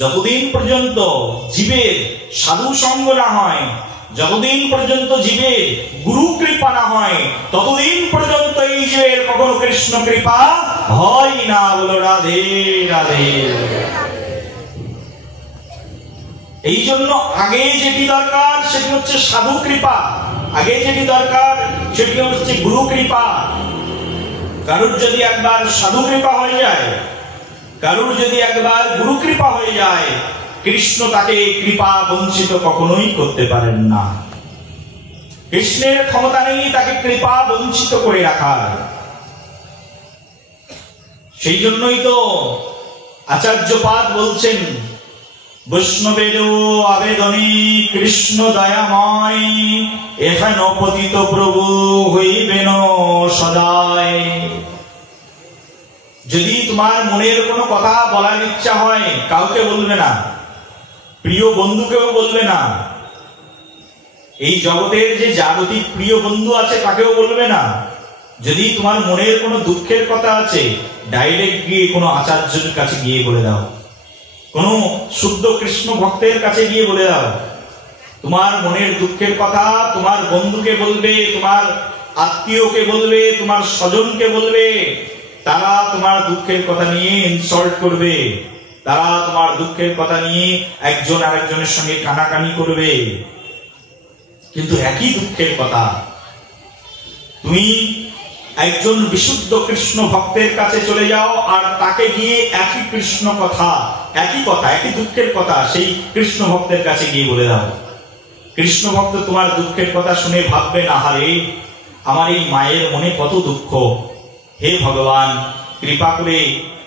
যতদিন পর্যন্ত জীবের সাধু সঙ্গ না হয়, যতদিন পর্যন্ত জীবের গুরু কৃপা না হয়, ততদিন পর্যন্ত এই জীবের কখনো কৃষ্ণ কৃপা হয় না। বলো রাধে রাধে। এই জন্য আগে যেটি দরকার সেটি হচ্ছে সাধু কৃপা, আগে যেটি দরকার সেটি হচ্ছে গুরু কৃপা। কারুর যদি একবার সাধু কৃপা হয়ে যায়, কারুর যদি একবার গুরু কৃপা হয়ে যায়, কৃষ্ণ তাকে কৃপা বঞ্চিত কখনোই করতে পারেন না। কৃষ্ণের ক্ষমতা নেই তাকে কৃপা বঞ্চিত করে রাখার। সেই জন্যই তো আচার্যপাদ বলছেন, বৈষ্ণবেরও আবেদনে কৃষ্ণ দয়াময়, এখান পতিত প্রভু হইবেন সদায়। যদি তোমার মনের কোনো কথা বলার ইচ্ছা হয়, কাউকে বলবে না, প্রিয় বন্ধুকেও বলবে না, এই জগতের যে জাগতিক প্রিয় বন্ধু আছে তাকেও বলবে না। যদি তোমার মনের কোনো দুঃখের কথা আছে, ডাইরেক্ট গিয়ে কোনো আচার্যের কাছে গিয়ে বলে দাও, কোনো শুদ্ধ কৃষ্ণ ভক্তের কাছে গিয়ে বলে দাও। তোমার মনের দুঃখের কথা তোমার বন্ধুকে বলবে, তোমার আত্মীয়কে বলবে, তোমার স্বজনকে বলবে, তারা তোমার দুঃখের কথা নিয়ে ইনসাল্ট করবে, তারা তোমার দুঃখের কথা নিয়ে একজন আরেকজনের সঙ্গে কানাকানি করবে। কিন্তু একই দুঃখের কথা তুমি একজন বিশুদ্ধ কৃষ্ণ ভক্তের কাছে চলে যাও, আর তাকে গিয়ে একই কৃষ্ণ কথা, একই কথা, একই দুঃখের কথা সেই কৃষ্ণ ভক্তের কাছে গিয়ে বলে দাও। কৃষ্ণ ভক্ত তোমার দুঃখের কথা শুনে ভাববে, না হারে আমার এই মায়ের মনে কত দুঃখ, হে ভগবান কৃপা করে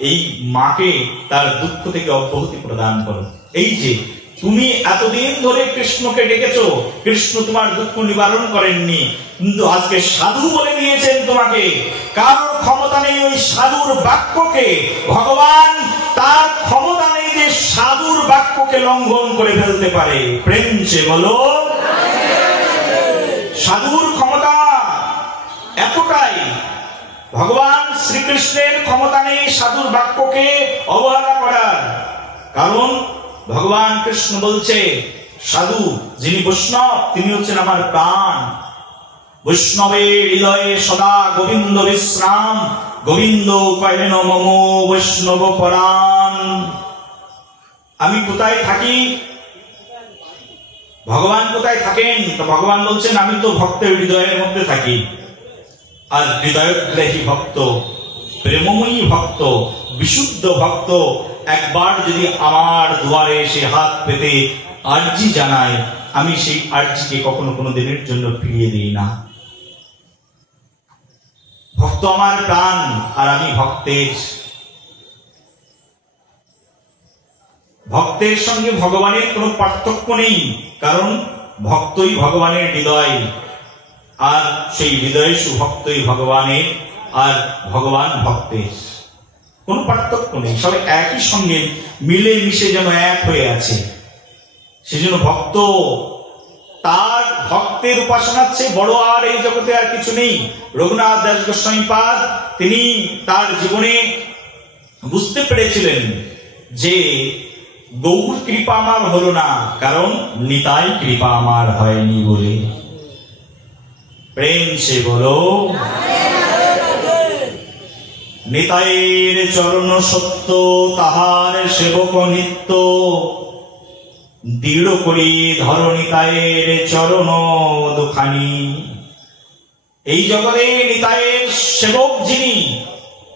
এই মাকে তার দুঃখ থেকে অব্যাহতি প্রদান করো। এই যে তুমি এতদিন ধরে কৃষ্ণকে ডেকেছো, কৃষ্ণ তোমার দুঃখ নিবারণ করেননি, কিন্তু আজকে সাধু বলে দিয়েছেন তোমাকে। কারোর ক্ষমতা নেই ওই সাধুর বাক্যকে, ভগবান তার ক্ষমতা নেই যে সাধুর বাক্যকে লঙ্ঘন করে ফেলতে পারে। প্রেম সে বলো, সাধুর ক্ষমতা এতটাই, ভগবান শ্রীকৃষ্ণের ক্ষমতা নেই সাধুর বাক্যকে অবহেলা করার। কারণ ভগবান কৃষ্ণ বলছে, সাধু যিনি বৈষ্ণব তিনি হচ্ছেন আমার প্রাণ। বৈষ্ণবের হৃদয়ে সদা গোবিন্দ বিশ্রাম, গোবিন্দ কহেন মম বৈষ্ণব পরাণ। আমি কোথায় থাকি, ভগবান কোথায় থাকেন? তো ভগবান বলছেন, আমি তো ভক্তের হৃদয়ের মধ্যে থাকি। আর হৃদয়গ্রাহী ভক্ত, প্রেমময়ী ভক্ত, বিশুদ্ধ ভক্ত একবার যদি আমার দুয়ারে এসে হাত পেতে আর্জি জানায়, আমি সেই আর্জিকে কখনো কোনো দিনের জন্য ফিরিয়ে দিই না। ভক্ত আমার প্রাণ, আর আমি ভক্তের। ভক্তের সঙ্গে ভগবানের কোনো পার্থক্য নেই, কারণ ভক্তই ভগবানের হৃদয়, আর সেই হৃদয়ে সুভক্তই ভগবানের, আর ভগবান ভক্তের। কোন পার্থক্য নেই, সবাই একই সঙ্গে মিলে মিশে যেন এক হয়ে আছে। সেজন্য ভক্ত, তার ভক্তের উপাসনার চেয়ে বড় আর এই জগতে আর কিছু নেই। রঘুনাথ দাস গোস্বামী পাদ তিনি তার জীবনে বুঝতে পেরেছিলেন যে গৌর কৃপা আমার হলো না, কারণ নিতাই কৃপা আমার হয়নি বলে। প্রেম সে বলো, নিতাইয়ের চরণ সত্য, তাহার সেবক নিত্য, দৃঢ় করি ধর নিতাইয়ের চরণ দুখানি। এই জগতে নিতাইয়ের সেবক যিনি,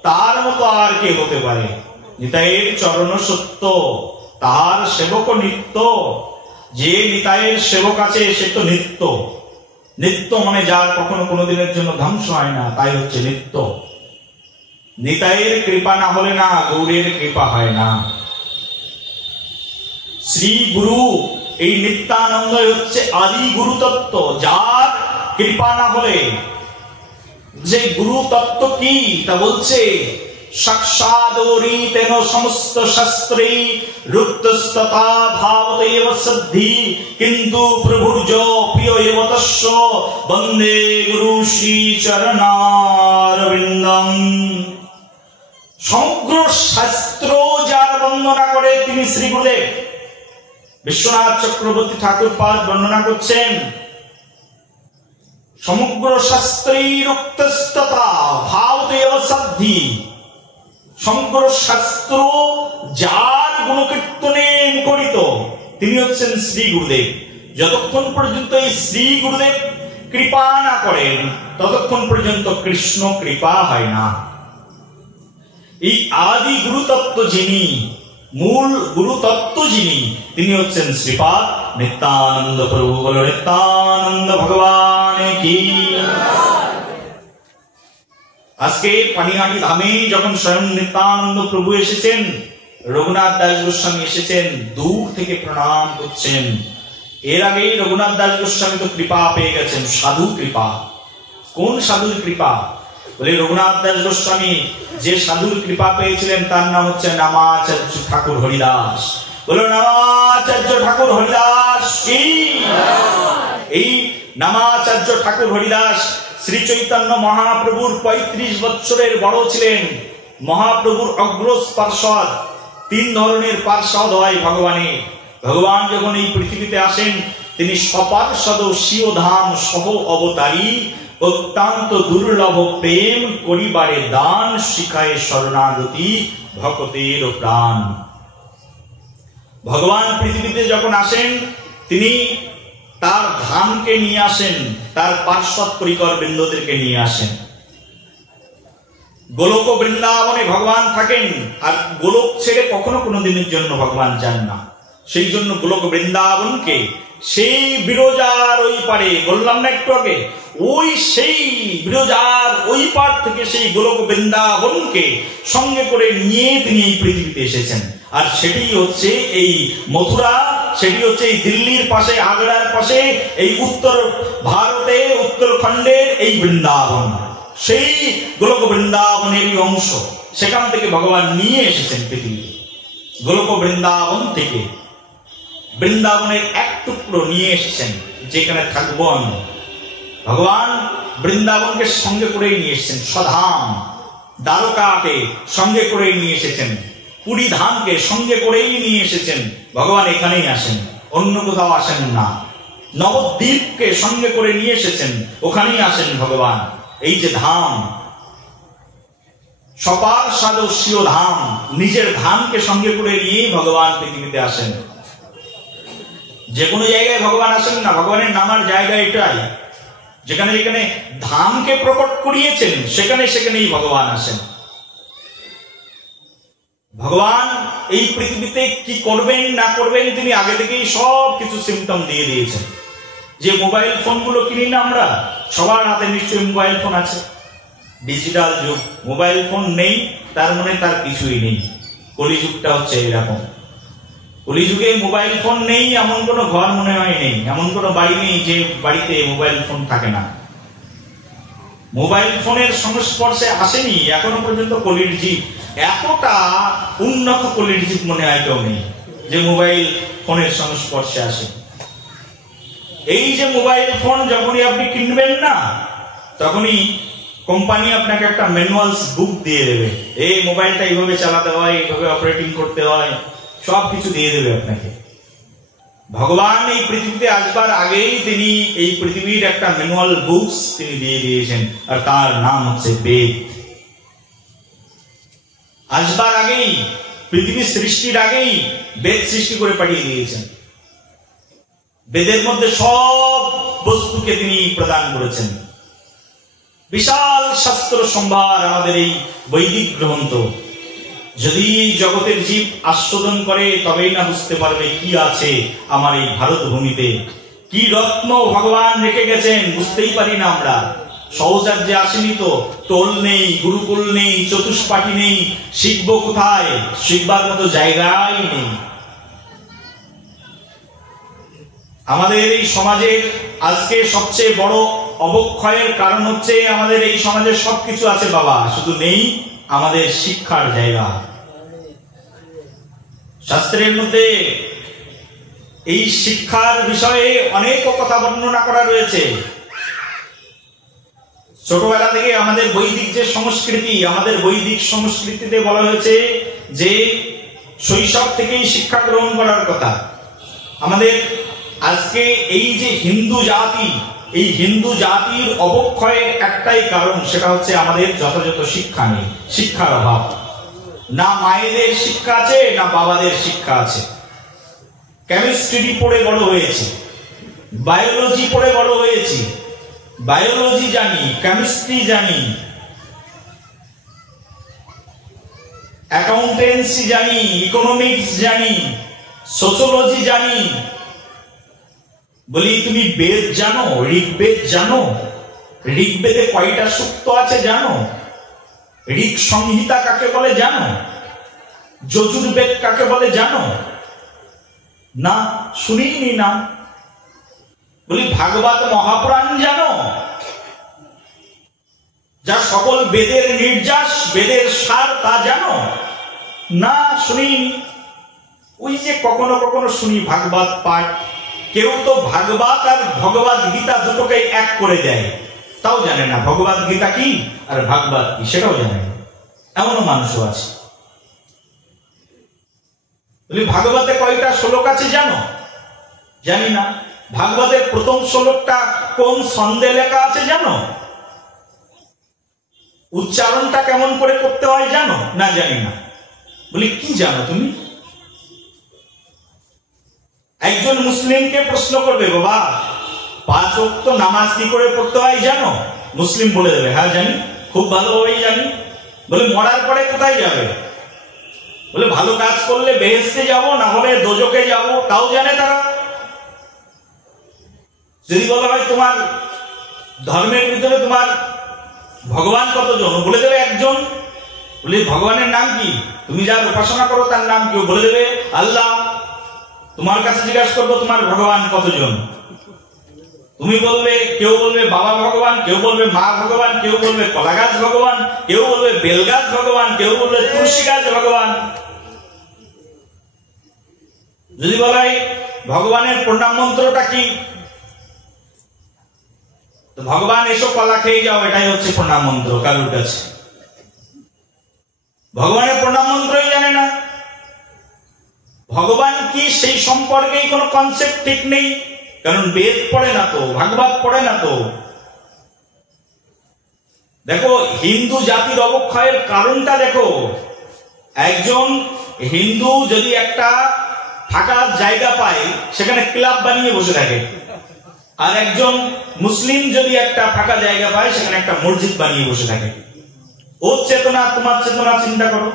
তার মতো আর কে হতে পারে? নিতাইয়ের চরণ সত্য, তাহার সেবক নিত্য। যে নিতাইয়ের সেবক আছে সে তো নিত্য। নিত্য মানে যার কখনো কোনোদিনের জন্য ধ্বংস হয় না, তাই হচ্ছে নিত্য। নিতাইয়ের কৃপা না হলে না গৌরের কৃপা হয় না। শ্রী গুরু, এই নিত্যানন্দ হচ্ছে আদি গুরু তত্ত্ব, যার কৃপা না হলে। যে গুরু তত্ত্ব কি তা বলছে, সাক্ষাদোরিতেন সমস্ত শাস্ত্রে রুক্তস্ততা ভাবতেব সিদ্ধি, কিন্তু প্রভুর্য প্রিয় এব তস্য বন্দে গুরু শ্রী চরণারবিন্দম। সমগ্র শাস্ত্র যার বর্ণনা করে তিনি শ্রী গুরুদেব। বিশ্বনাথ চক্রবর্তী ঠাকুরপাদ বর্ণনা করছেন, সমগ্র শাস্ত্রের উক্তস্ততা ভাবদেব সাধ্যি। সমগ্র শাস্ত্র যার গুণকীর্তনে মুখরিত তিনি হচ্ছেন শ্রী গুরুদেব। যতক্ষণ পর্যন্ত এই শ্রী গুরুদেব কৃপা না করেন ততক্ষণ পর্যন্ত কৃষ্ণ কৃপা হয় না। এই আদি গুরুতত্ত্ব যিনি, মূল গুরুতত্ত্ব যিনি, তিনি হচ্ছেন শ্রীপাদ নিত্যানন্দ প্রভু। বলো নিত্যানন্দ ভগবান কি। আজকে পানিহাটি ধামে যখন স্বয়ং নিত্যানন্দ প্রভু এসেছেন, রঘুনাথ দাস গোস্বামী এসেছেন, দূর থেকে প্রণাম করছেন। এর আগেই রঘুনাথ দাস গোস্বামী তো কৃপা পেয়ে গেছেন, সাধু কৃপা। কোন সাধুর কৃপা? বলে রঘুনাথ দাস গোস্বামী যে সাধুর কৃপা পেয়েছিলেন তার নাম হচ্ছে নামাচার্য ঠাকুর হরিদাস। বলো নামাচার্য ঠাকুর হরিদাস কি। এই নামাচার্য ঠাকুর হরিদাস শ্রী চৈতন্য মহাপ্রভুর 35 বছরের বড় ছিলেন। মহাপ্রভুর অগ্রজ পার্ষদ। 3 ধরনের পার্ষদ হয় ভগবানের। ভগবান যখন এই পৃথিবীতে আসেন তিনি সপার্ষদ স্বীয় ধাম সহ অবতারী, অত্যন্ত দুর্লভ প্রেম করিবারে দান, শিখায় শরণাগতি ভক্তের প্রাণ। ভগবান পৃথিবীতে যখন আসেন তিনি তার ধামকে নিয়ে আসেন, তার পার্ষদ পরিকর বৃন্দদেরকে নিয়ে আসেন। গোলক বৃন্দাবনে ভগবান থাকেন, আর গোলক ছেড়ে কখনো কোনো দিনের জন্য ভগবান যান না। সেই জন্য গোলক বৃন্দাবনকে সেই বিরজার ওই পারে, বললাম না একটু আগে, ওই সেই বিরজার ওই পার থেকে সেই গোলক বৃন্দাবনকে সঙ্গে করে নিয়ে তিনি এই পৃথিবীতে এসেছেন। আর সেটি হচ্ছে এই মথুরা, সেটি হচ্ছে এই দিল্লির পাশে, আগ্রার পাশে, এই উত্তর ভারতে উত্তরখণ্ডের এই বৃন্দাবন, সেই গোলক বৃন্দাবনেরই অংশ। সেখান থেকে ভগবান নিয়ে এসেছেন পৃথিবীতে। গোলক বৃন্দাবন থেকে বৃন্দাবনের এক টুকরো নিয়ে এসেছেন, যেখানে থাকবো আমি। ভগবান বৃন্দাবনকে সঙ্গে করে নিয়ে এসেছেন, স্বধাম দ্বারকাকে সঙ্গে করে নিয়ে এসেছেন, পুরী ধামকে সঙ্গে করেই নিয়ে এসেছেন। ভগবান এখানেই আসেন, অন্য কোথাও আসেন না। নবদ্বীপকে সঙ্গে করে নিয়ে এসেছেন, ওখানেই আসেন ভগবান। এই যে ধাম, সপার্ষদ স্বীয় ধাম, নিজের ধামকে সঙ্গে করে নিয়েই ভগবান পৃথিবীতে আসেন। যে কোনো জায়গায় ভগবান আসেন না, ভগবানের নামার জায়গা এটাই। যেখানে যেখানে ধামকে প্রকট করিয়েছেন সেখানে সেখানেই ভগবান আসেন। ভগবান এই পৃথিবীতে কি করবেন না করবেন তিনি আগে থেকেই সব কিছু সিমটম দিয়ে দিয়েছেন। যে মোবাইল ফোনগুলো কিনি না আমরা, সবার হাতে নিশ্চয়ই মোবাইল ফোন আছে। ডিজিটাল যুগ, মোবাইল ফোন নেই তার মানে তার কিছুই নেই। কলিযুগটা হচ্ছে এরকম। কলিযুগে মোবাইল ফোন নেই এমন কোনো ঘর মনে হয় নেই, এমন কোনো বাড়ি নেই যে বাড়িতে মোবাইল ফোন থাকে না। মোবাইল ফোনের সংস্পর্শে আসেনি এখনো পর্যন্ত কলির জীব। এতটা উন্নত কলির জীব মনে হয় কেউ নেই যে মোবাইল ফোনের সংস্পর্শে আসে। এই যে মোবাইল ফোন যখনই আপনি কিনবেন না, তখনই কোম্পানি আপনাকে একটা ম্যানুয়ালস বুক দিয়ে দেবে। এই মোবাইলটা এইভাবে চালাতে হয়, এইভাবে অপারেটিং করতে হয়, সবকিছু দিয়ে দেবে আপনাকে। ভগবান এই পৃথিবীতে আসবার আগেই তিনি এই পৃথিবীর একটা ম্যানুয়াল বুকস তিনি দিয়ে দিয়েছেন, আর তার নাম হচ্ছে বেদ। আসবার আগেই, পৃথিবী সৃষ্টির আগেই বেদ সৃষ্টি করে পাঠিয়ে দিয়েছেন। বেদের মধ্যে সব বস্তুকে তিনি প্রদান করেছেন। বিশাল শাস্ত্র সম্ভার আমাদের এই বৈদিক গ্রন্থ। যদি জগতের জীব আস্বাদন করে তবেই না বুঝতে পারবে কি আছে আমার এই ভারত ভূমিতে, কি রত্ন ভগবান রেখে গেছেন। বুঝতেই পারি না আমরা। সহজার্যে আসেনি তো, টোল নেই, গুরুকুল নেই, চতুষ্পাঠী নেই, শিখবো কোথায়? শিখবার মতো জায়গাই নেই। আমাদের এই সমাজের আজকে সবচেয়ে বড় অবক্ষয়ের কারণ হচ্ছে আমাদের এই সমাজে সবকিছু আছে বাবা, শুধু নেই আমাদের শিক্ষার জায়গা। শাস্ত্রের মধ্যে এই শিক্ষার বিষয়ে অনেক কথা বর্ণনা করা রয়েছে। ছোটবেলা থেকে আমাদের বৈদিক যে সংস্কৃতি, আমাদের বৈদিক সংস্কৃতিতে বলা হয়েছে যে শৈশব থেকেই শিক্ষা গ্রহণ করার কথা। আমাদের আজকে এই যে হিন্দু জাতি, এই হিন্দু জাতির অবক্ষয়ের একটাই কারণ, সেটা হচ্ছে আমাদের যথাযথ শিক্ষা নেই, শিক্ষার অভাব। না মায়েদের শিক্ষা আছে, না বাবাদের শিক্ষা আছে। কেমিস্ট্রি পড়ে বড় হয়েছি, বায়োলজি পড়ে বড় হয়েছি, বায়োলজি জানি, কেমিস্ট্রি জানি, অ্যাকাউন্টেন্সি জানি, ইকোনমিক্স জানি, সোশিওলজি জানি। বলি তুমি বেদ জানো, ঋগ্বেদ জানো? ঋগ্বেদে কয়টা সূক্ত আছে জানো? ঋগ সংহিতা কাকে বলে জানো? যজুর্বেদ কাকে বলে জানো? না, শুনিনি না। বলি ভাগবত মহাপুরাণ জানো, যা সকল বেদের নির্যাস, বেদের সার, তা জানো? না, শুনিনি। ওই যে কখনো কখনো শুনি ভাগবত পাঠ, কেউ তো ভাগবত আর ভগবত গীতা দুটোকে এক করে দেয়, তাও জানে না ভগবত গীতা কি আর ভাগবত কি, সেটাও জানে না। এমনও মানুষও আছে। বলি ভাগবতে কয়টা শ্লোক আছে জানো? জানি না। ভাগবতের প্রথম শ্লোকটা কোন ছন্দে লেখা আছে জানো? উচ্চারণটা কেমন করে করতে হয় জানো? না, জানি না। বলি কি জানো তুমি? একজন মুসলিমকে প্রশ্ন করবে, বাবা 5 ওয়াক্ত নামাজ কি করে পড়তে হয় জানো? মুসলিম বলে দেবে, হ্যাঁ জানি, খুব ভালোভাবেই জানি। বলে মরার পরে কোথায় যাবে? বলে ভালো কাজ করলে বেহেশতে যাব, না হলে দোজখে যাব, তাও জানে তারা। যদি বলা হয় তোমার ধর্মের ভিতরে তোমার ভগবান কতজন? বলে দেবে একজন। বলে ভগবানের নাম কি? তুমি যার উপাসনা করো তার নাম কি? বলে দেবে আল্লাহ। তোমার কাছে জিজ্ঞাসা করবো তোমার ভগবান কতজন? তুমি বলবে, কেউ বলবে বাবা ভগবান, কেউ বলবে মা ভগবান, কেউ বলবে কলা গাছ ভগবান, কেউ বলবে বেল গাছ ভগবান, কেউ বলবে তুলসী গাছ ভগবান। যদি বলা হয় ভগবানের প্রণাম মন্ত্রটা কি? ভগবান এসো কলা খেয়ে যাও, এটাই হচ্ছে প্রণাম মন্ত্র কারুর কাছে। ভগবানের প্রণাম মন্ত্রই জানে না। ভগবান কি সেই সম্পর্কে কোনো কনসেপ্ট ঠিক নেই, কারণ বেদ পড়ে না তো, ভাগবত পড়ে না তো। দেখো হিন্দু জাতির অবক্ষয়ের কারণটা দেখো। একজন হিন্দু যদি একটা ফাঁকা জায়গা পায়, সেখানে ক্লাব বানিয়ে বসে থাকে। আর একজন মুসলিম যদি একটা ফাঁকা জায়গা পায়, সেখানে একটা মসজিদ বানিয়ে বসে থাকে। ওর চেতনা, তোমার চেতনা চিন্তা করো।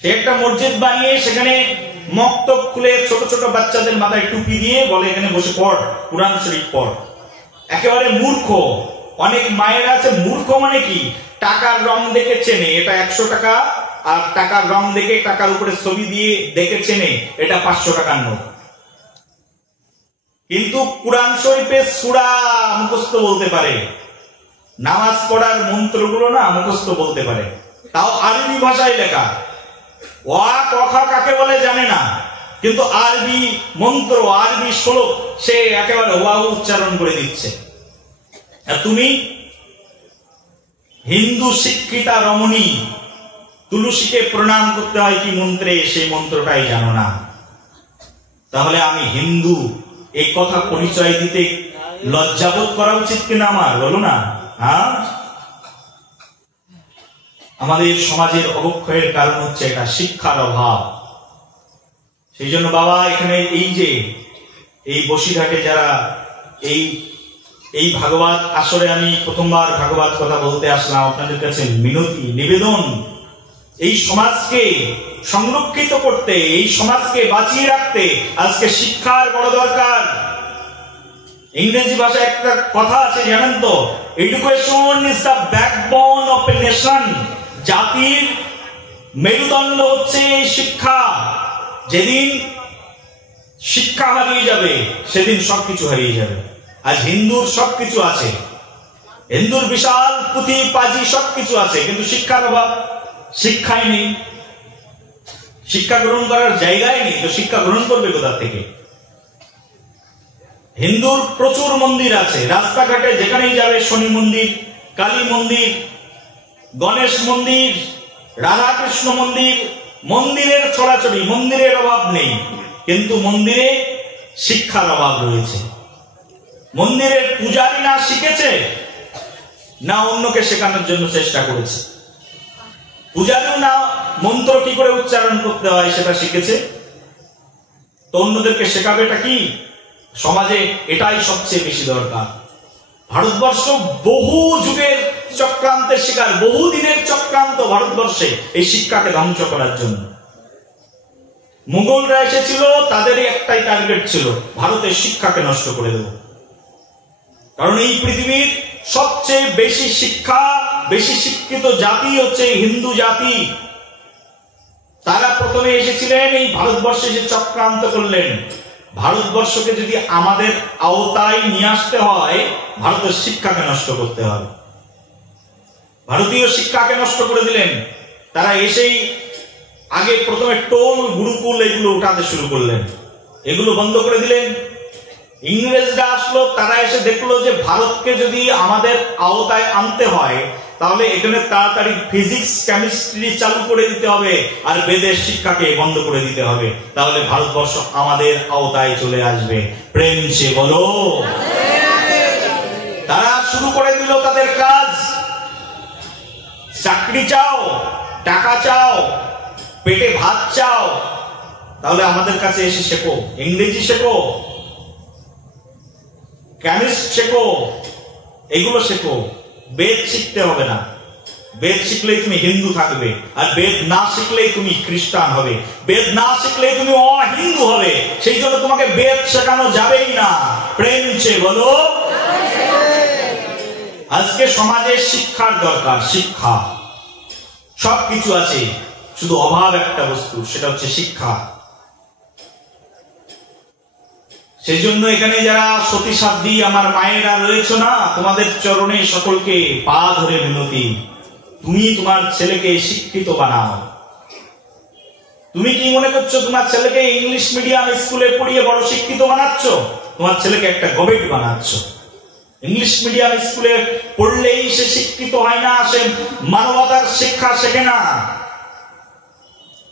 সে একটা মসজিদ বানিয়ে সেখানে মক্তব খুলে ছোট ছোট বাচ্চাদের মাথায় টুপি দিয়ে বলে এখানে বসে পড়, কুরআন শরীফ পড়। একেবারে মূর্খ। অনেক মায়ের আছে মূর্খ মানে কি, টাকার রং দেখে চেনে এটা 100 টাকা, আর টাকার রং দেখে টাকার উপরে ছবি দিয়ে দেখে চেনে এটা 500 টাকার নোট। কিন্তু কুরআন শরীফের সূরা মুখস্থ বলতে পারে, নামাজ পড়ার মন্ত্রগুলো না মুখস্থ বলতে পারে, তাও আরবি ভাষায় লেখা। ওয়া কথা কাকে বলে জানে না, কিন্তু আরবি মন্ত্র, আরবি শ্লোক সে একেবারে ওয়া উচ্চারণ করে দিচ্ছে। আর তুমি হিন্দু শিক্ষিতা রমণী, তুলসীকে প্রণাম করতে হয় কি মন্ত্রে, সেই মন্ত্রটাই জানো না। তাহলে আমি হিন্দু এই কথা পরিচয় দিতে লজ্জাবোধ করা উচিত কিনা আমার, বলো না? হ্যাঁ, আমাদের সমাজের অবক্ষয়ের কারণ হচ্ছে এটা শিক্ষার অভাব। সেই জন্য বাবা এখানে এই যে এই বসিরহাটে যারা এই ভাগবত আসরে, আমি প্রথমবার ভাগবত কথা বলতে আসলাম, আপনাদের কাছে মিনতি নিবেদন, এই সমাজকে সংরক্ষিত করতে, এই সমাজকে বাঁচিয়ে রাখতে আজকে শিক্ষার বড় দরকার। ইংরেজি ভাষায় একটা কথা আছে জানেন তো, education is the backbone of a nation. জাতির মেরুদণ্ড হচ্ছে শিক্ষা। যেদিন শিক্ষা হারিয়ে যাবে সেদিন সবকিছু হারিয়ে যাবে। আজ হিন্দুর সবকিছু আছে, হিন্দুর বিশাল পুঁথি পাজি সবকিছু আছে, কিন্তু শিক্ষার অভাব, শিক্ষাই নেই, শিক্ষা গ্রহণ করার জায়গায় নেই, তো শিক্ষা গ্রহণ করবে কোথা থেকে? হিন্দুর প্রচুর মন্দির আছে, রাস্তাঘাটে যেখানেই যাবে শনি মন্দির, কালী মন্দির, গণেশ মন্দির, রাধাকৃষ্ণ মন্দির, মন্দিরের ছড়াছড়ি, মন্দিরের অভাব নেই, কিন্তু মন্দিরে শিক্ষার অভাব রয়েছে। মন্দিরের পূজারী না শিখেছে, না অন্যকে শেখানোর জন্য চেষ্টা করেছে। পূজারীও না মন্ত্র কি করে উচ্চারণ করতে হয় সেটা শিখেছে, তো অন্যদেরকে শেখাবেটা কি? সমাজে এটাই সবচেয়ে বেশি দরকার। ভারতবর্ষ বহু যুগের চক্রান্তের শিকার, বহুদিনের চক্রান্ত ভারতবর্ষে এই শিক্ষাকে ধ্বংস করার জন্য। মুঘলরা এসেছিল, তাদেরই একটাই টার্গেট ছিল, ভারতের শিক্ষাকে নষ্ট করে দেব। কারণ এই পৃথিবীর সবচেয়ে বেশি শিক্ষা, বেশি শিক্ষিত জাতি হচ্ছে হিন্দু জাতি। তারা প্রথমে এসেছিলেন, এই ভারতবর্ষে এসে চক্রান্ত করলেন। ভারতবর্ষকে যদি আমাদের আওতায় নিয়ে আসতে হয়, ভারতের শিক্ষাকে নষ্ট করতে হবে। ভারতীয় শিক্ষাকে নষ্ট করে দিলেন। তারা এসেই আগে প্রথমে টোল, গুরুকুল এগুলো উঠাতে শুরু করলেন, এগুলো বন্ধ করে দিলেন। ইংরেজরা আসলো, তারা এসে দেখলো যে ভারতকে যদি আমাদের আওতায় আনতে হয়, তাহলে এখানে তাড়াতাড়ি ফিজিক্স, কেমিস্ট্রি চালু করে দিতে হবে, আর বেদের শিক্ষাকে বন্ধ করে দিতে হবে, তাহলে ভারতবর্ষ আমাদের আওতায় চলে আসবে। প্রেম সে বলো। তারা শুরু করে দিল তাদের কাজ। চাকরি চাও, টাকা চাও, পেটে ভাত চাও, তাহলে আমাদের কাছে এসে শেখো, ইংরেজি শেখো, কেমিস্ট শেখো, এগুলো শেখো। বেদ শিখতে হবে না, বেদ শিখলেই তুমি হিন্দু থাকবে, আর বেদ না শিখলেই তুমি খ্রিস্টান হবে, বেদ না শিখলেই তুমি অহিন্দু হবে। সেই জন্য তোমাকে বেদ শেখানো যাবেই না। প্রেম সে বলো। আজকে সমাজে শিক্ষার দরকার, শিক্ষা। সবকিছু আছে, শুধু অভাব একটা বস্তু, সেটা হচ্ছে শিক্ষা। সেই জন্য এখানে যারা সতী সাধ্বী আমার মায়েরা রয়েছে না, তোমাদের চরণে সকলকে পা ধরে বিনতি, তুমি তোমার ছেলেকে শিক্ষিত বানাও। তুমি কি মনে করছো তোমার ছেলেকে ইংলিশ মিডিয়াম স্কুলে পড়িয়ে বড় শিক্ষিত বানাচ্ছ? তোমার ছেলেকে একটা গবেট বানাচ্ছ। ইংলিশ মিডিয়াম স্কুলে পড়লেই সে শিক্ষিত হয় না, সে মানবতার শিক্ষা শেখে না।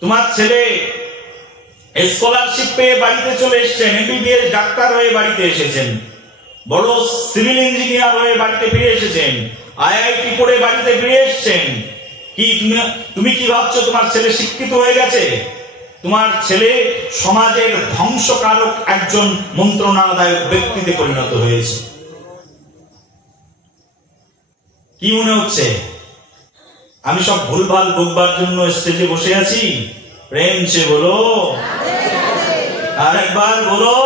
তোমার ছেলে স্কলারশিপ পেয়ে বাড়িতে চলে এসেছেন, এমবিবিএস ডাক্তার হয়ে বাড়িতে এসেছেন, বড় সিভিল ইঞ্জিনিয়ার হয়ে বাড়িতে ফিরে এসেছেন, আইআইটি পড়ে বাড়িতে ফিরে এসেছেন। কি তুমি কি ভাবছো তোমার ছেলে শিক্ষিত হয়ে গেছে? তোমার ছেলে সমাজের ধ্বংসকারক একজন মন্ত্রণাদায়ক ব্যক্তিতে পরিণত হয়েছে। কি মনে হচ্ছে আমি সব ভুলভাল বকবার জন্য স্টেজে বসে আছি? প্রেম সে বলো। আরেকবার বলো,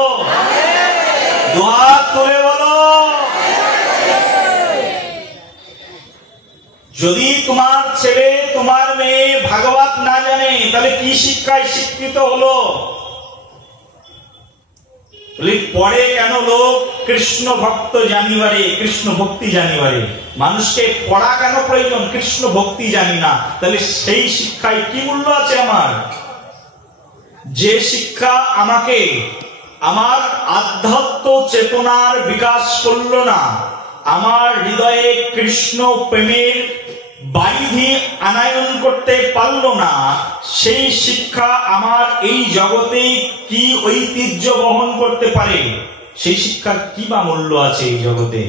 দুহাত তুলে বলো। যদি তোমার ছেলে, তোমার মেয়ে ভাগবত না জানে, তাহলে কি শিক্ষায় শিক্ষিত হলো? পড়ে কেন লোক? কৃষ্ণ ভক্ত জানিবারে, কৃষ্ণ ভক্তি জানিবারে। মানুষকে পড়া কেন প্রয়োজন? কৃষ্ণ ভক্তি জানি না, তাহলে সেই শিক্ষায় কি মূল্য আছে আমার? যে শিক্ষা আমাকে আমার আধ্যাত্ম চেতনার বিকাশ করলো না, আমার হৃদয়ে কৃষ্ণ প্রেমের বারিধি আনায়ন করতে পারলো না, সেই শিক্ষা আমার এই জগতে কি ঐতিহ্য বহন করতে পারে? সেই শিক্ষার কি বা মূল্য আছে এই জগতে?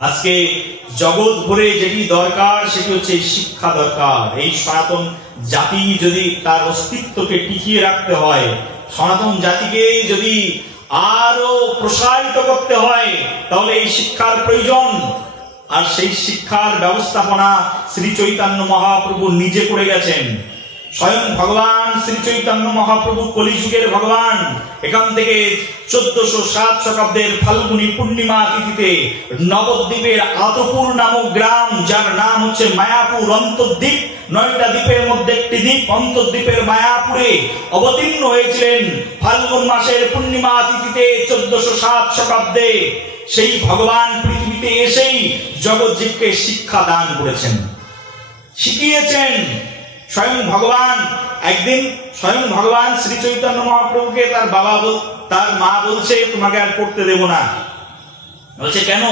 আজকে জগৎ ভরে যেটি দরকার সেটি হচ্ছে শিক্ষা দরকার। এই সনাতন জাতি যদি তার অস্তিত্বকে টিকিয়ে রাখতে হয়, সনাতন জাতিকে যদি আরো প্রসারিত করতে হয়, তাহলে এই শিক্ষার প্রয়োজন। আর সেই শিক্ষার ব্যবস্থাপনা শ্রী চৈতন্য মহাপ্রভু নিজে করে গেছেন। স্বয়ং ভগবান শ্রী চৈতন্য মহাপ্রভু কলিযুগের ভগবান। এখান থেকে 1407 শতাব্দের ফাল্গুনী পূর্ণিমা তিথিতে নবদ্বীপের আতপুর নামক গ্রাম, যার নাম হচ্ছে মায়াপুর অন্তর্দ্বীপ, 9টা দ্বীপের মধ্যে একটি দ্বীপ অন্তর্দ্বীপের মায়াপুরে অবতীর্ণ হয়েছিলেন ফাল্গুন মাসের পূর্ণিমা তিথিতে 1407 শতাব্দে। সেই ভগবান পৃথিবীতে এসেই জগৎজীবকে শিক্ষা দান করেছেন, শিখিয়েছেন। স্বয়ং ভগবান একদিন স্বয়ং ভগবান শ্রী চৈতন্য মহাপ্রভুকে তার মা বলছে তোমাকে আর পড়তে দেব না। বলছে কেন?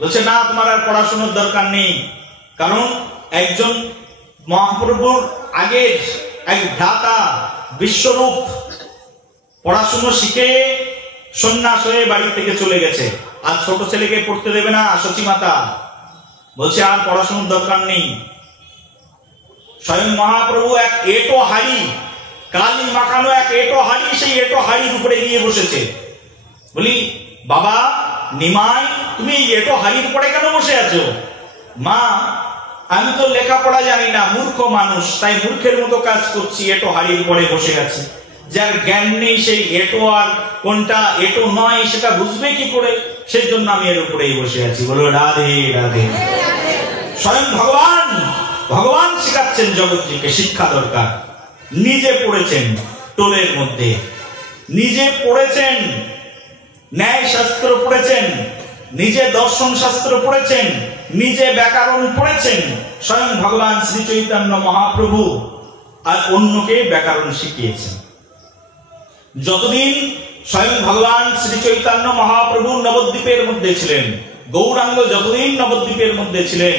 বলছে না, তোমার আর পড়াশোনার দরকার নেই। কারণ একজন মহাপ্রভুর আগের এক ভ্রাতা বিশ্বরূপ পড়াশুনো শিখে সন্ন্যাস হয়ে বাড়ি থেকে চলে গেছে, আর ছোট ছেলেকে পড়তে দেবে না সচী মাতা। বলছে আর পড়াশোনার দরকার নেই। স্বয়ং মহাপ্রভু এক এটো হাড়ি, কালি মাখানো এক এটো হাড়ি, সেই এটো হাড়ির উপরে গিয়ে বসেছে। বলি বাবা নিমাই, তুমি এই এটো হাড়ির উপরে কেন বসে আছো? মা আমি তো লেখাপড়া জানি না, মূর্খ মানুষ, তাই মূর্খের মতো কাজ করছি, এটো হাড়ির উপরে বসে আছে। যার জ্ঞান নেই সেই এটো আর কোনটা এটো নয় সেটা বুঝবে কি করে, সেই জন্য আমি এর উপরেই বসে আছি। বলো রাধে রাধে। স্বয়ং ভগবান শেখাচ্ছেন জগৎজিকে শিক্ষা দরকার। নিজে পড়েছেন টোলের মধ্যে, নিজে পড়েছেন ন্যায় শাস্ত্র পড়েছেন, নিজে দর্শন শাস্ত্র পড়েছেন, নিজে ব্যাকরণ পড়েছেন স্বয়ং ভগবান শ্রী চৈতন্য মহাপ্রভু, আর অন্যকে ব্যাকরণ শিখিয়েছেন। যতদিন স্বয়ং ভগবান শ্রী চৈতন্য মহাপ্রভু নবদ্বীপের মধ্যে ছিলেন, গৌরাঙ্গ যতদিন নবদ্বীপের মধ্যে ছিলেন,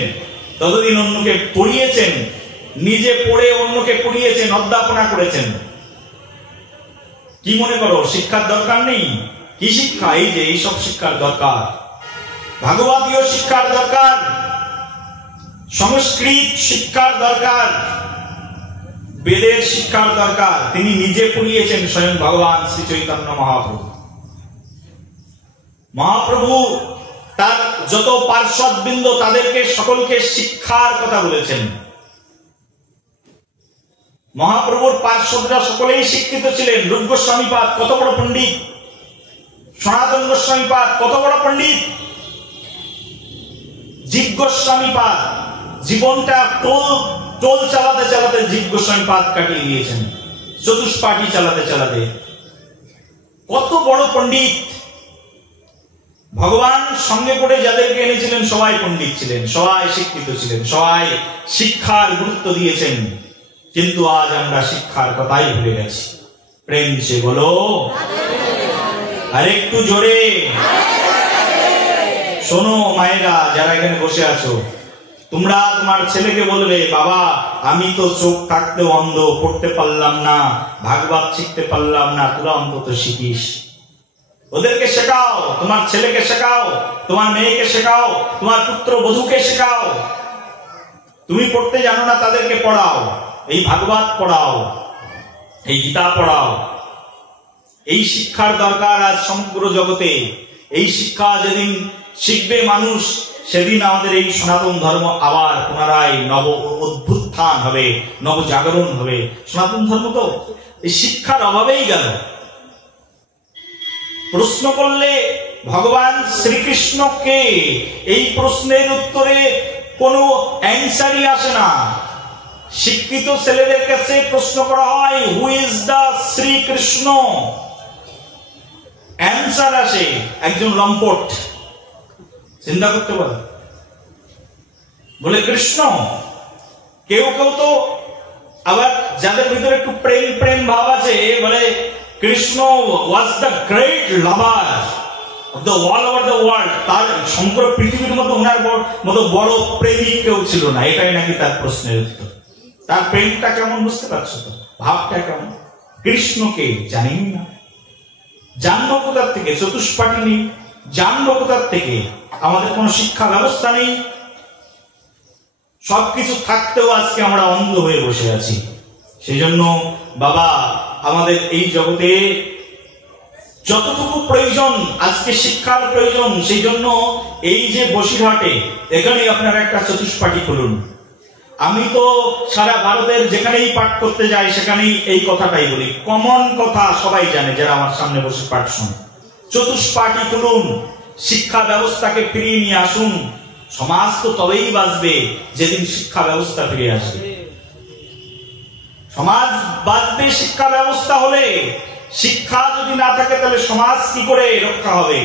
ততদিন অন্যকে পড়িয়েছেন, নিজে পড়ে অন্যকে পড়িয়েছেন, অধ্যাপনা করেছেন। কি মনে করো শিক্ষার দরকার নেই? কি শিক্ষা? এই যে এইসব শিক্ষার দরকার, ভাগবতীয় শিক্ষার দরকার, সংস্কৃত শিক্ষার দরকার, বেদের শিক্ষার দরকার। তিনি নিজে পড়িয়েছেন স্বয়ং ভগবান শ্রী চৈতন্য মহাপ্রভু তার যত পার্শ্বদবৃন্দ তাদেরকে সকলকে শিক্ষার কথা বলেছেন। মহাপ্রভুর পার্শ্বদরা সকলেই শিক্ষিত ছিলেন। রূপ গোস্বামীপাদ কত বড় পণ্ডিত, সনাতন গোস্বামীপাদ কত বড় পণ্ডিত, জীব গোস্বামীপাদ জীবনটা টোল চালাতে চালাতে জীব গোস্বামীপাদ কাটিয়ে দিয়েছেন, চতুষ্পাঠী চালাতে চালাতে। কত বড় পণ্ডিত! ভগবান সঙ্গে করে যাদেরকে এনেছিলেন সবাই পণ্ডিত ছিলেন, সবাই শিক্ষিত ছিলেন, সবাই শিক্ষার গুরুত্ব দিয়েছেন। কিন্তু আজ আমরা শিক্ষার কথাই ভুলে গেছি। প্রেম সে বলো আর একটু জোরে। শোনো মায়েরা যারা এখানে বসে আছো, তোমরা তোমার ছেলেকে বলবে বাবা আমি তো চোখ থাকতেও অন্ধ, পড়তে পারলাম না, ভাগবত শিখতে পারলাম না, তোরা অন্তত শিখিস। ওদেরকে শেখাও, তোমার ছেলেকে শেখাও, তোমার মেয়েকে শেখাও, তোমার পুত্র বধূকে শেখাও। তুমি পড়তে জানো না তাদেরকে পড়াও, এই ভাগবত পড়াও, এই গীতা পড়াও। এই শিক্ষার দরকার আজ সমগ্র জগতে। এই শিক্ষা যেদিন শিখবে মানুষ, সেদিন আমাদের এই সনাতন ধর্ম আবার পুনরায় নব অভ্যুত্থান হবে, নব জাগরণ হবে। সনাতন ধর্ম তো এই শিক্ষার অভাবেই গেল। প্রশ্ন করলে ভগবান শ্রীকৃষ্ণকে এই প্রশ্নের উত্তরে কোনো অ্যান্সারই আসে না। শিক্ষিত ছেলেদের কাছে প্রশ্ন করা হয় who is the Shrikrishna, answer আসে একজন লম্পট। চিন্তা করতে পারে, বলে কৃষ্ণ। কেউ কেউ তো আবার যাদের ভিতরে একটু প্রেম প্রেম ভাব আছে বলে Krishna was the great lover of the all over the world. তার সমগ্র পৃথিবীর মধ্যে ওনার মতো বড় প্রেমিক কেউ ছিল না, এটাই নাকি তার প্রশ্নের উত্তর। তার প্রেমটা কেমন বুঝতে পারছো তো, ভাবটা কেমন? কৃষ্ণকে জানি না, জানবো কোথার থেকে? চতুষ্পাঠী নেই, জানবো কোথার থেকে? আমাদের কোনো শিক্ষা ব্যবস্থা নেই। সবকিছু থাকতেও আজকে আমরা অন্ধ হয়ে বসে আছি। সেই জন্য বাবা আমাদের এই জগতে যতটুকু প্রয়োজন আজকে শিক্ষার প্রয়োজন, সেই জন্য এই যে বসিরহাটে এখানে আপনারা একটা চতুষ্পাঠী খুলুন। আমি তো সারা ভারতের যেখানেই পাঠ করতে যাই সেখানেই এই কথাটাই বলি, কমন কথা সবাই জানে যারা আমার সামনে বসে পাঠ শোনে। চতুষ্পাঠী খুলুন, শিক্ষা ব্যবস্থাকে ফিরিয়ে নিয়ে আসুন। সমাজ তো তবেই বাঁচবে যেদিন শিক্ষা ব্যবস্থা ফিরে আসবে। সমাজ বাঁচবে শিক্ষা ব্যবস্থা হলে। শিক্ষা যদি না থাকে তাহলে সমাজ কি করে রক্ষা হবে?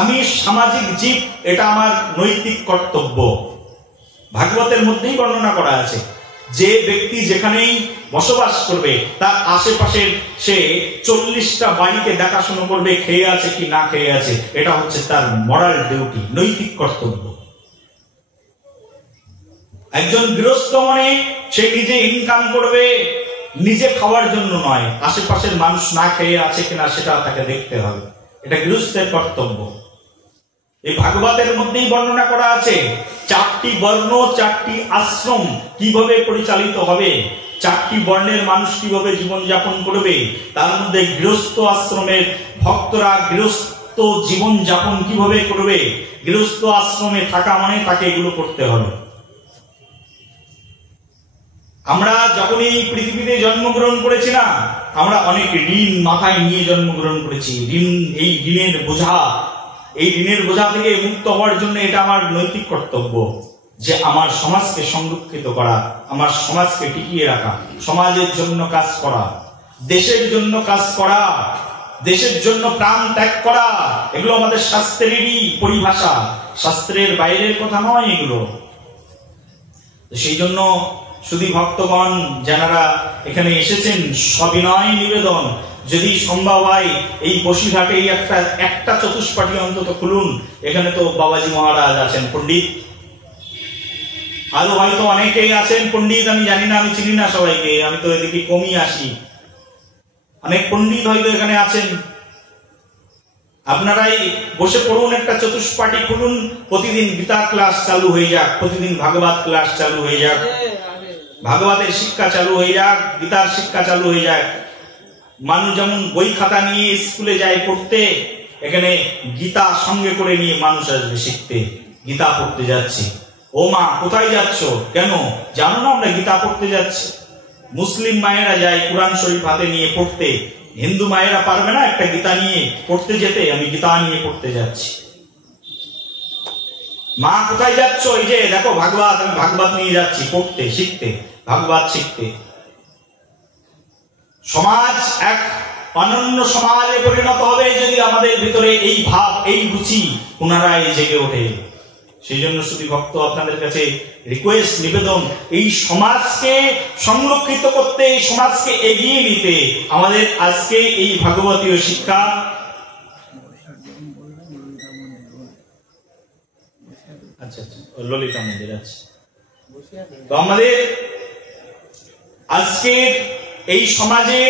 আমি সামাজিক জীব, এটা আমার নৈতিক কর্তব্য। ভাগবতের মধ্যেই বর্ণনা করা আছে যে ব্যক্তি যেখানেই বসবাস করবে তার আশেপাশের সে 40টা বাড়িকে দেখাশোনা করবে, খেয়ে আছে কি না খেয়ে আছে। এটা হচ্ছে তার মরাল ডিউটি, নৈতিক কর্তব্য। একজন গৃহস্থ মানে সে নিজে ইনকাম করবে, নিজে খাওয়ার জন্য নয়, আশেপাশের মানুষ না খেয়ে আছে কিনা সেটা তাকে দেখতে হবে। এটা গৃহস্থের কর্তব্য। এই ভাগবতের মধ্যেই বর্ণনা করা আছে 4টি বর্ণ, 4টি আশ্রম কিভাবে পরিচালিত হবে, 4টি বর্ণের মানুষ কিভাবে জীবনযাপন করবে। তার মধ্যে গৃহস্থ আশ্রমের ভক্তরা গৃহস্থ জীবনযাপন কিভাবে করবে। গৃহস্থ আশ্রমে থাকা মানে তাকে এগুলো করতে হবে। আমরা যখনই পৃথিবীতে জন্মগ্রহণ করেছি না, আমরা অনেক ঋণ মাথায় নিয়ে জন্মগ্রহণ করেছি। এই ঋণের বোঝা, এই ঋণের বোঝা থেকে মুক্ত হওয়ার জন্য এটা আমার নৈতিক কর্তব্য যে আমার সমাজকে সংরক্ষিত করা, আমার সমাজকে টিকিয়ে রাখা, সমাজের জন্য কাজ করা, দেশের জন্য কাজ করা, দেশের জন্য প্রাণ ত্যাগ করা। এগুলো আমাদের শাস্ত্রেরই পরিভাষা, শাস্ত্রের বাইরের কথা নয় এগুলো। সেই জন্য শুধু ভক্তগণ যারা এখানে এসেছেন, সবিনয় নিবেদন, যদি সম্ভব হয় এই বসিরহাটে একটা চতুষ্পাঠী অন্তত খুলুন। এখানে তো বাবাজি মহারাজ আছেন, পণ্ডিত, আরো হয়তো অনেকেই আছেন পণ্ডিত, আমি জানি না, আমি চিনি না সবাইকে, আমি তো এদিকে কমই আসি। অনেক পণ্ডিত হয়তো এখানে আছেন। আপনারাই বসে পড়ুন, একটা চতুষ্পাঠী খুলুন, প্রতিদিন গীতা ক্লাস চালু হয়ে যাক, প্রতিদিন ভাগবত ক্লাস চালু হয়ে যাক, ভাগবতের শিক্ষা চালু হয়ে যাক, গীতার শিক্ষা চালু হয়ে যাক। মানুষ যেমন বই খাতা নিয়ে স্কুলে যায় পড়তে, এখানে গীতা সঙ্গে করে নিয়ে মানুষ আসবে শিখতে। গীতা পড়তে যাচ্ছি। ও মা, কোথায় যাচ্ছ? কেন জানো না আমরা গীতা পড়তে যাচ্ছি। মুসলিম মায়েরা যায় কোরআন শরীফ হাতে নিয়ে পড়তে, হিন্দু মায়েরা পারবে না একটা গীতা নিয়ে পড়তে যেতে। আমি গীতা নিয়ে পড়তে যাচ্ছি। মা কোথায় যাচ্ছ? এই যে দেখো ভাগবত, আমি ভাগবত নিয়ে যাচ্ছি পড়তে, শিখতে, ভাগবত শিখতে। সমাজ এক অনন্য সমাজে পরিণত হবে যদি আমাদের ভিতরে এই ভাব, এই রুচি পুনরায় জেগে ওঠে। সেই জন্য শুধু ভক্ত আপনাদের কাছে রিকোয়েস্ট, নিবেদন, এই সমাজকে সংরক্ষিত করতে, এই সমাজকে এগিয়ে নিতে আমাদের আজকে এই ভাগবতীয় শিক্ষা ললিতা মন্দির আছে। তো আমাদের আজকে এই সমাজে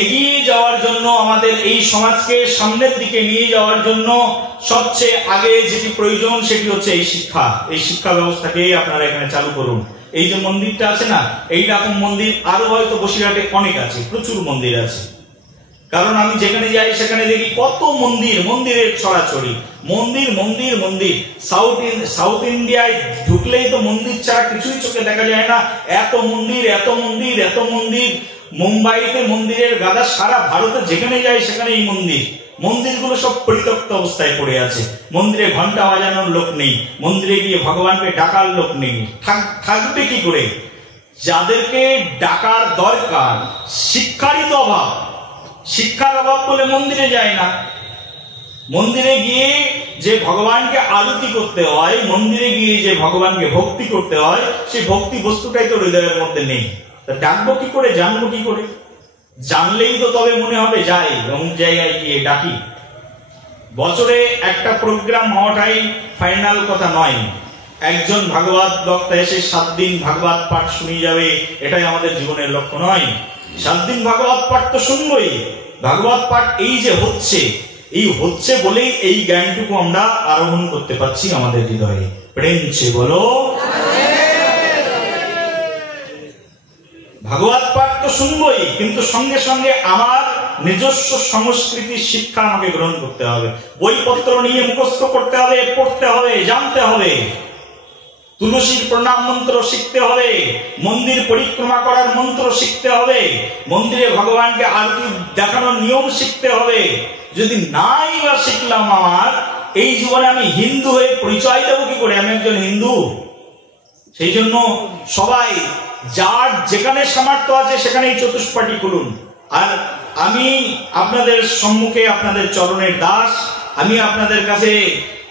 এগিয়ে যাওয়ার জন্য, আমাদের এই সমাজকে সামনের দিকে নিয়ে যাওয়ার জন্য সবচেয়ে আগে যেটি প্রয়োজন সেটি হচ্ছে এই শিক্ষা। এই শিক্ষা ব্যবস্থাকে আপনারা এখানে চালু করুন। এই যে মন্দিরটা আছে না, এইরকম মন্দির আরো হয়তো বসিরহাটে অনেক আছে, প্রচুর মন্দির আছে। কারণ আমি যেখানে যাই সেখানে দেখি কত মন্দির, মন্দিরের ছড়াছড়ি, মন্দির মন্দির মন্দির। সাউথ ইন্ডিয়ায় ঢুকলেই তো মন্দির ছাড়া কিছুই চোখে দেখা যায় না। এত মন্দির, এত মন্দির, এত মন্দির। মুম্বাইতে মন্দিরের গাদা, সারা ভারতে যেখানে যায় সেখানে এই মন্দির। মন্দিরগুলো সব পরিত্যক্ত অবস্থায় পড়ে আছে। মন্দিরে ঘন্টা বাজানোর লোক নেই, মন্দিরে গিয়ে ভগবানকে ডাকার লোক নেই। থাকবে কি করে? যাদেরকে ডাকার দরকার, শিক্ষারই তো অভাব। শিক্ষার অভাব বলে মন্দিরে যায় না। মন্দিরে গিয়ে যে ভগবানকে আরতি করতে হয়, মন্দিরে গিয়ে যে ভগবানকে ভক্তি করতে হয়, সেই ভক্তি বস্তুটাই তো হৃদয়ের মধ্যে নেই। ডাকবো কি করে, জানবো কি করে? জানলেই তো তবে মনে হবে যাই অমুক জায়গায় গিয়ে ডাকি। বছরে একটা প্রোগ্রাম হওয়াটাই ফাইনাল কথা নয়। একজন ভাগবত বক্তা এসে 7 দিন ভাগবত পাঠ শুনিয়ে যাবে, এটাই আমাদের জীবনের লক্ষ্য নয়। 7 দিন ভাগবত পাঠ তো শুনবই। ভাগবত পাঠ এই যে হচ্ছে, এই হচ্ছে বলেই এই জ্ঞানটুকু আমরা আরোহণ করতে পারছি আমাদের হৃদয়ে। প্রেম সে বলো। ভাগবত পাঠ তো শুনবই, কিন্তু সঙ্গে সঙ্গে আমার নিজস্ব সংস্কৃতির শিক্ষা আমাকে গ্রহণ করতে হবে। বইপত্র নিয়ে মুখস্থ করতে হবে, পড়তে হবে, জানতে হবে। তুলসীর প্রণাম মন্ত্র শিখতে হবে, মন্দির পরিক্রমা করার মন্ত্র শিখতে হবে, মন্দিরে ভগবানকে আরতি দেখানোর নিয়ম শিখতে হবে। যদি নাই বা শিখলাম, আমার এই জীবনে আমি হিন্দু হয়ে পরিচয় দেবো কি করে আমি একজন হিন্দু? সেই জন্য সবাই যার যেখানে সামর্থ্য আছে সেখানেই চতুষ্পাঠী খুলুন। আর আমি আপনাদের সম্মুখে আপনাদের চরণের দাস, আমি আপনাদের কাছে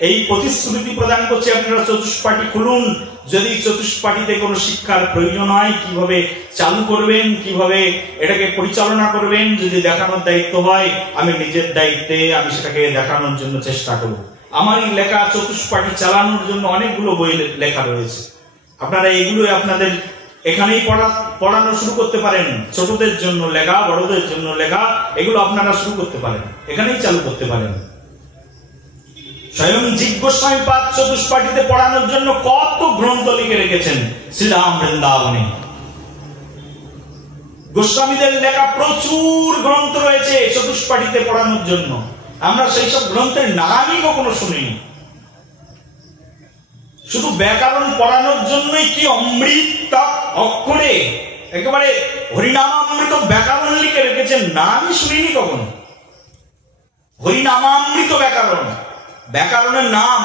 এই প্রতিশ্রুতি প্রদান করছি, আপনারা চতুষ্পাঠী খুলুন। যদি চতুষ্পাঠীতে কোনো শিক্ষার প্রয়োজন হয়, কিভাবে চালু করবেন, কিভাবে এটাকে পরিচালনা করবেন, যদি দেখানোর দায়িত্ব হয়, আমি নিজের দায়িত্বে আমি সেটাকে দেখানোর জন্য চেষ্টা করব। আমারই লেখা চতুষ্পাঠী চালানোর জন্য অনেকগুলো বই লেখা রয়েছে। আপনারা এগুলো আপনাদের এখানেই পড়ানো শুরু করতে পারেন। ছোটদের জন্য লেখা, বড়দের জন্য লেখা, এগুলো আপনারা শুরু করতে পারেন, এখানেই চালু করতে পারেন। স্বয়ং জীব গোস্বামী পাদ চতুষ্পাঠীতে পড়ানোর জন্য কত গ্রন্থ লিখে রেখেছেন শ্রীরাম বৃন্দাবনে। গোস্বামীদের লেখা প্রচুর গ্রন্থ রয়েছে চতুষ্পাঠীতে পড়ানোর জন্য। আমরা সেই সব গ্রন্থের নামই কখনো শুনিনি। শুধু ব্যাকরণ পড়ানোর জন্যই কি অমৃত অক্ষরে একেবারে হরিনামামৃত ব্যাকরণ লিখে রেখেছেন, নামই শুনিনি কখনো। হরিনামামৃত ব্যাকরণ, ব্যাকরণের নাম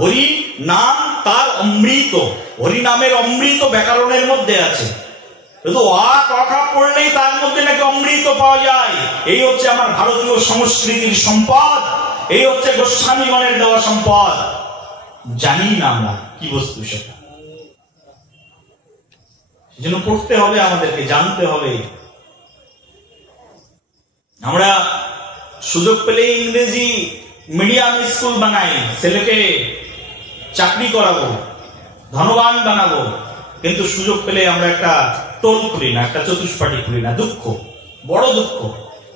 হরি নাম, তার অমৃত, হরি নামের অমৃত ব্যাকরণের মধ্যে আছে। শুধু কথা পড়লেই তার মধ্যে নাকি অমৃত পাওয়া যায়। এই হচ্ছে আমার ভারতীয় সংস্কৃতির সম্পদ, এই হচ্ছে গোস্বামীগণের দেওয়া সম্পদ। জানি না আমরা কি বস্তু সেটা, সেজন্য পড়তে হবে, আমাদেরকে জানতে হবে। আমরা সুযোগ পেলে ইংরেজি মিডিয়াম স্কুল বানাই, ছেলেকে চাকরি করাবো, ধনবান বানাবো, কিন্তু সুযোগ পেলে আমরা একটা টোল খুলি না, একটা চতুষ্পাঠী খুলি না। দুঃখ, বড় দুঃখ।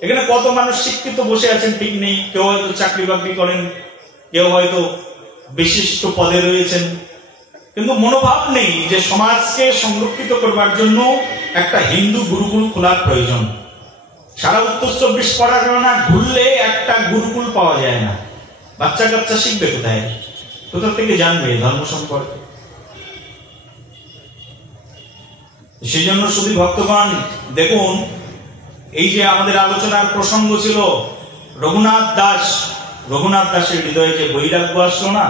এখানে কত মানুষ শিক্ষিত বসে আছেন ঠিক নেই। কেউ হয়তো চাকরি বাকরি করেন, কেউ হয়তো বিশিষ্ট পদে রয়েছেন, কিন্তু মনোভাব নেই যে সমাজকে সংরক্ষিত করবার জন্য একটা হিন্দু গুরুকুল খোলার প্রয়োজন। সারা উত্তর 24 পরগনা ঘুরলে একটা গুরুকুল পাওয়া যায় না। বাচ্চা কাচ্চা শিখবে কোথায়, কোথা থেকে জানবে ধর্ম সম্পর্কে? সেই জন্য শুধু ভক্তগণ দেখুন, এই যে আমাদের আলোচনার প্রসঙ্গ ছিল রঘুনাথ দাস, রঘুনাথ দাসের হৃদয়ে যে বৈরাগ্য আসলো না,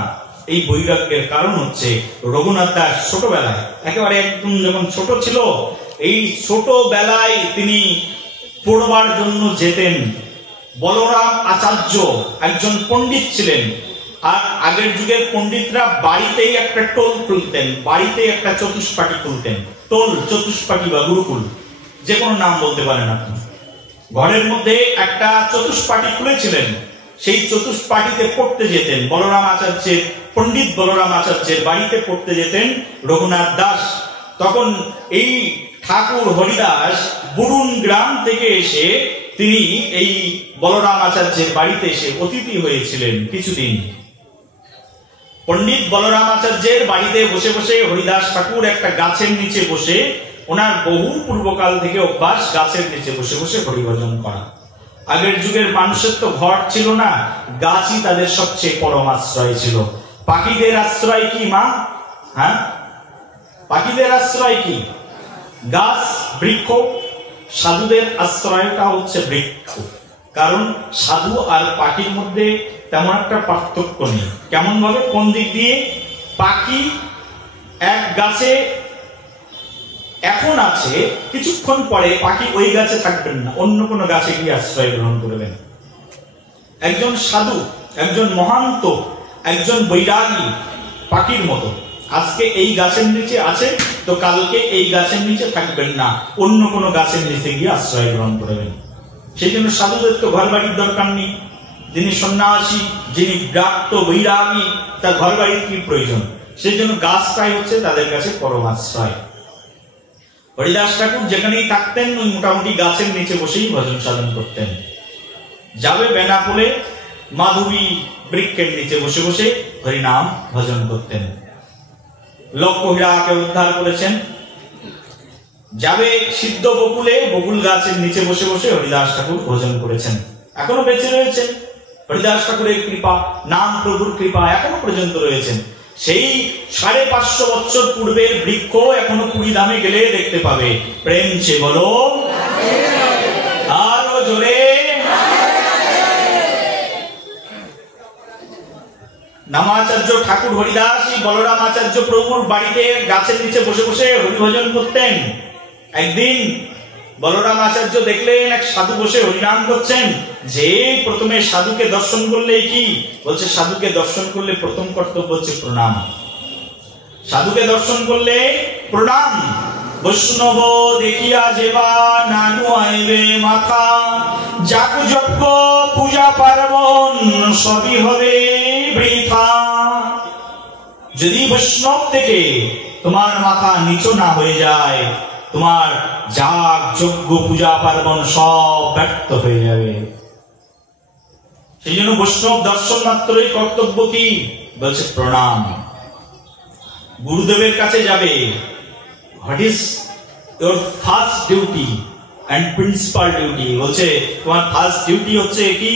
এই বৈরাগ্যের কারণ হচ্ছে রঘুনাথ দাস ছোটবেলায়, একেবারে একদম যখন ছোট ছিল, এই ছোটবেলায় তিনি পড়বার জন্য যেতেন। বলরাম আচার্য একজন পণ্ডিত ছিলেন, আর আগের যুগের পণ্ডিতরা বাড়িতেই একটা টোল খুলতেন, বাড়িতেই একটা চতুষ্পাঠী খুলতেন। টোল, চতুষ্পাঠী বা গুরুকুল, যে কোনো নাম বলতে পারেন আপনি। ঘরের মধ্যে একটা চতুষ্পাঠী খুলেছিলেন, সেই চতুষ্পাঠীতে পড়তে যেতেন বলরাম আচার্যের, পণ্ডিত বলরাম আচার্যের বাড়িতে পড়তে যেতেন রঘুনাথ দাস। তখন এই ঠাকুর হরিদাস বুরুন গ্রাম থেকে এসে তিনি এই বলরাম আচার্যের বাড়িতে এসে অতিথি হয়েছিলেন কিছুদিন। পণ্ডিত বলরাম আচার্যের বাড়িতে বসে বসে হরিদাস ঠাকুর একটা গাছের নিচে বসে, ওনার বহু পূর্বকাল থেকে অভ্যাস গাছের নিচে বসে বসে হরিভজন করা। আগের যুগের মানুষের তো ঘর ছিল না, গাছই তাদের সবচেয়ে পরম আশ্রয় ছিল। পাখিদের আশ্রয় কি মা? হ্যাঁ, পাখিদের আশ্রয় কি? গাছ, বৃক্ষ। সাধুদের আশ্রয়টা হচ্ছে বৃক্ষ, কারণ সাধু আর পাখির মধ্যে তেমন একটা পার্থক্য নেই। কেমন ভাবে, কোন দিক দিয়ে? পাখি এক গাছে এখন আছে, কিছুক্ষণ পরে পাখি ওই গাছে থাকবেন না, অন্য কোনো গাছে গিয়ে আশ্রয় গ্রহণ করবেন। একজন সাধু, একজন মহান্ত, একজন বৈরাগী পাখির মতো আজকে এই গাছের নিচে আছে, তো কালকে এই গাছের নিচে থাকবেন না, অন্য কোনো গাছের নিচে গিয়ে আশ্রয় গ্রহণ করবেন। সেই জন্য সাধুদের তো ঘর বাড়ির দরকার নেই। যিনি সন্ন্যাসী, যিনি ব্রাত্য বৈরাগী, তার ঘর বাড়ির কি প্রয়োজন? সেই জন্য গাছটাই হচ্ছে তাদের কাছে পরম আশ্রয়। হরিদাস ঠাকুর যেখানেই থাকতেন ওই মোটামুটি গাছের নিচে বসেই ভজন সাধন করতেন। যাবে বেনাপোলে মাধবী বৃক্ষের নিচে বসে বসে হরিনাম ভজন করতেন। লক্ষ্মীরাকে উদ্ধার করেছেন। যাবে সিদ্ধ বকুলে বকুল গাছের নিচে বসে বসে হরিদাস ঠাকুর ভজন করেছেন। এখনো বেঁচে রয়েছেন হরিদাস ঠাকুরের কৃপা, নাম প্রভুর কৃপা এখনো পর্যন্ত রয়েছেন। সেই 550 বছর পূর্বের বৃক্ষ এখনো পুরীধামে গেলে দেখতে পাবে। প্রেম সে বলো আরো জোরে। নামাচার্য ঠাকুর হরিদাস বলরাম আচার্য প্রভুর বাড়িতে গাছের নিচে বসে বসে হরিভজন করতেন। একদিন বলরাম আচার্য দেখলেন এক সাধু বসে হরিনাম করছেন, যে প্রথমে সাধুকে দর্শন করলে কি বলছে, সাধুকে দর্শন করলে প্রথম কর্তব্য হচ্ছে প্রণাম। সাধুকে দর্শন করলে প্রণাম। বৈষ্ণব দেখিয়া যেবা নানু আইবে মাথা, যাক যজ্ঞ পূজা পার্বণ সবই হবে বৃথা। যদি বৈষ্ণব থেকে তোমার মাথা নিচু না হয়ে যায়, তোমার যাগ যজ্ঞ পূজা পার্বণ সব ব্যর্থ হয়ে যাবে। সেই জন্য বৈষ্ণব দর্শন মাত্রই কর্তব্য কি বলছে, প্রণাম। গুরুদেবের কাছে যাবে, what is your first duty and principal duty, বলছে তোমার ফার্স্ট ডিউটি হচ্ছে কি,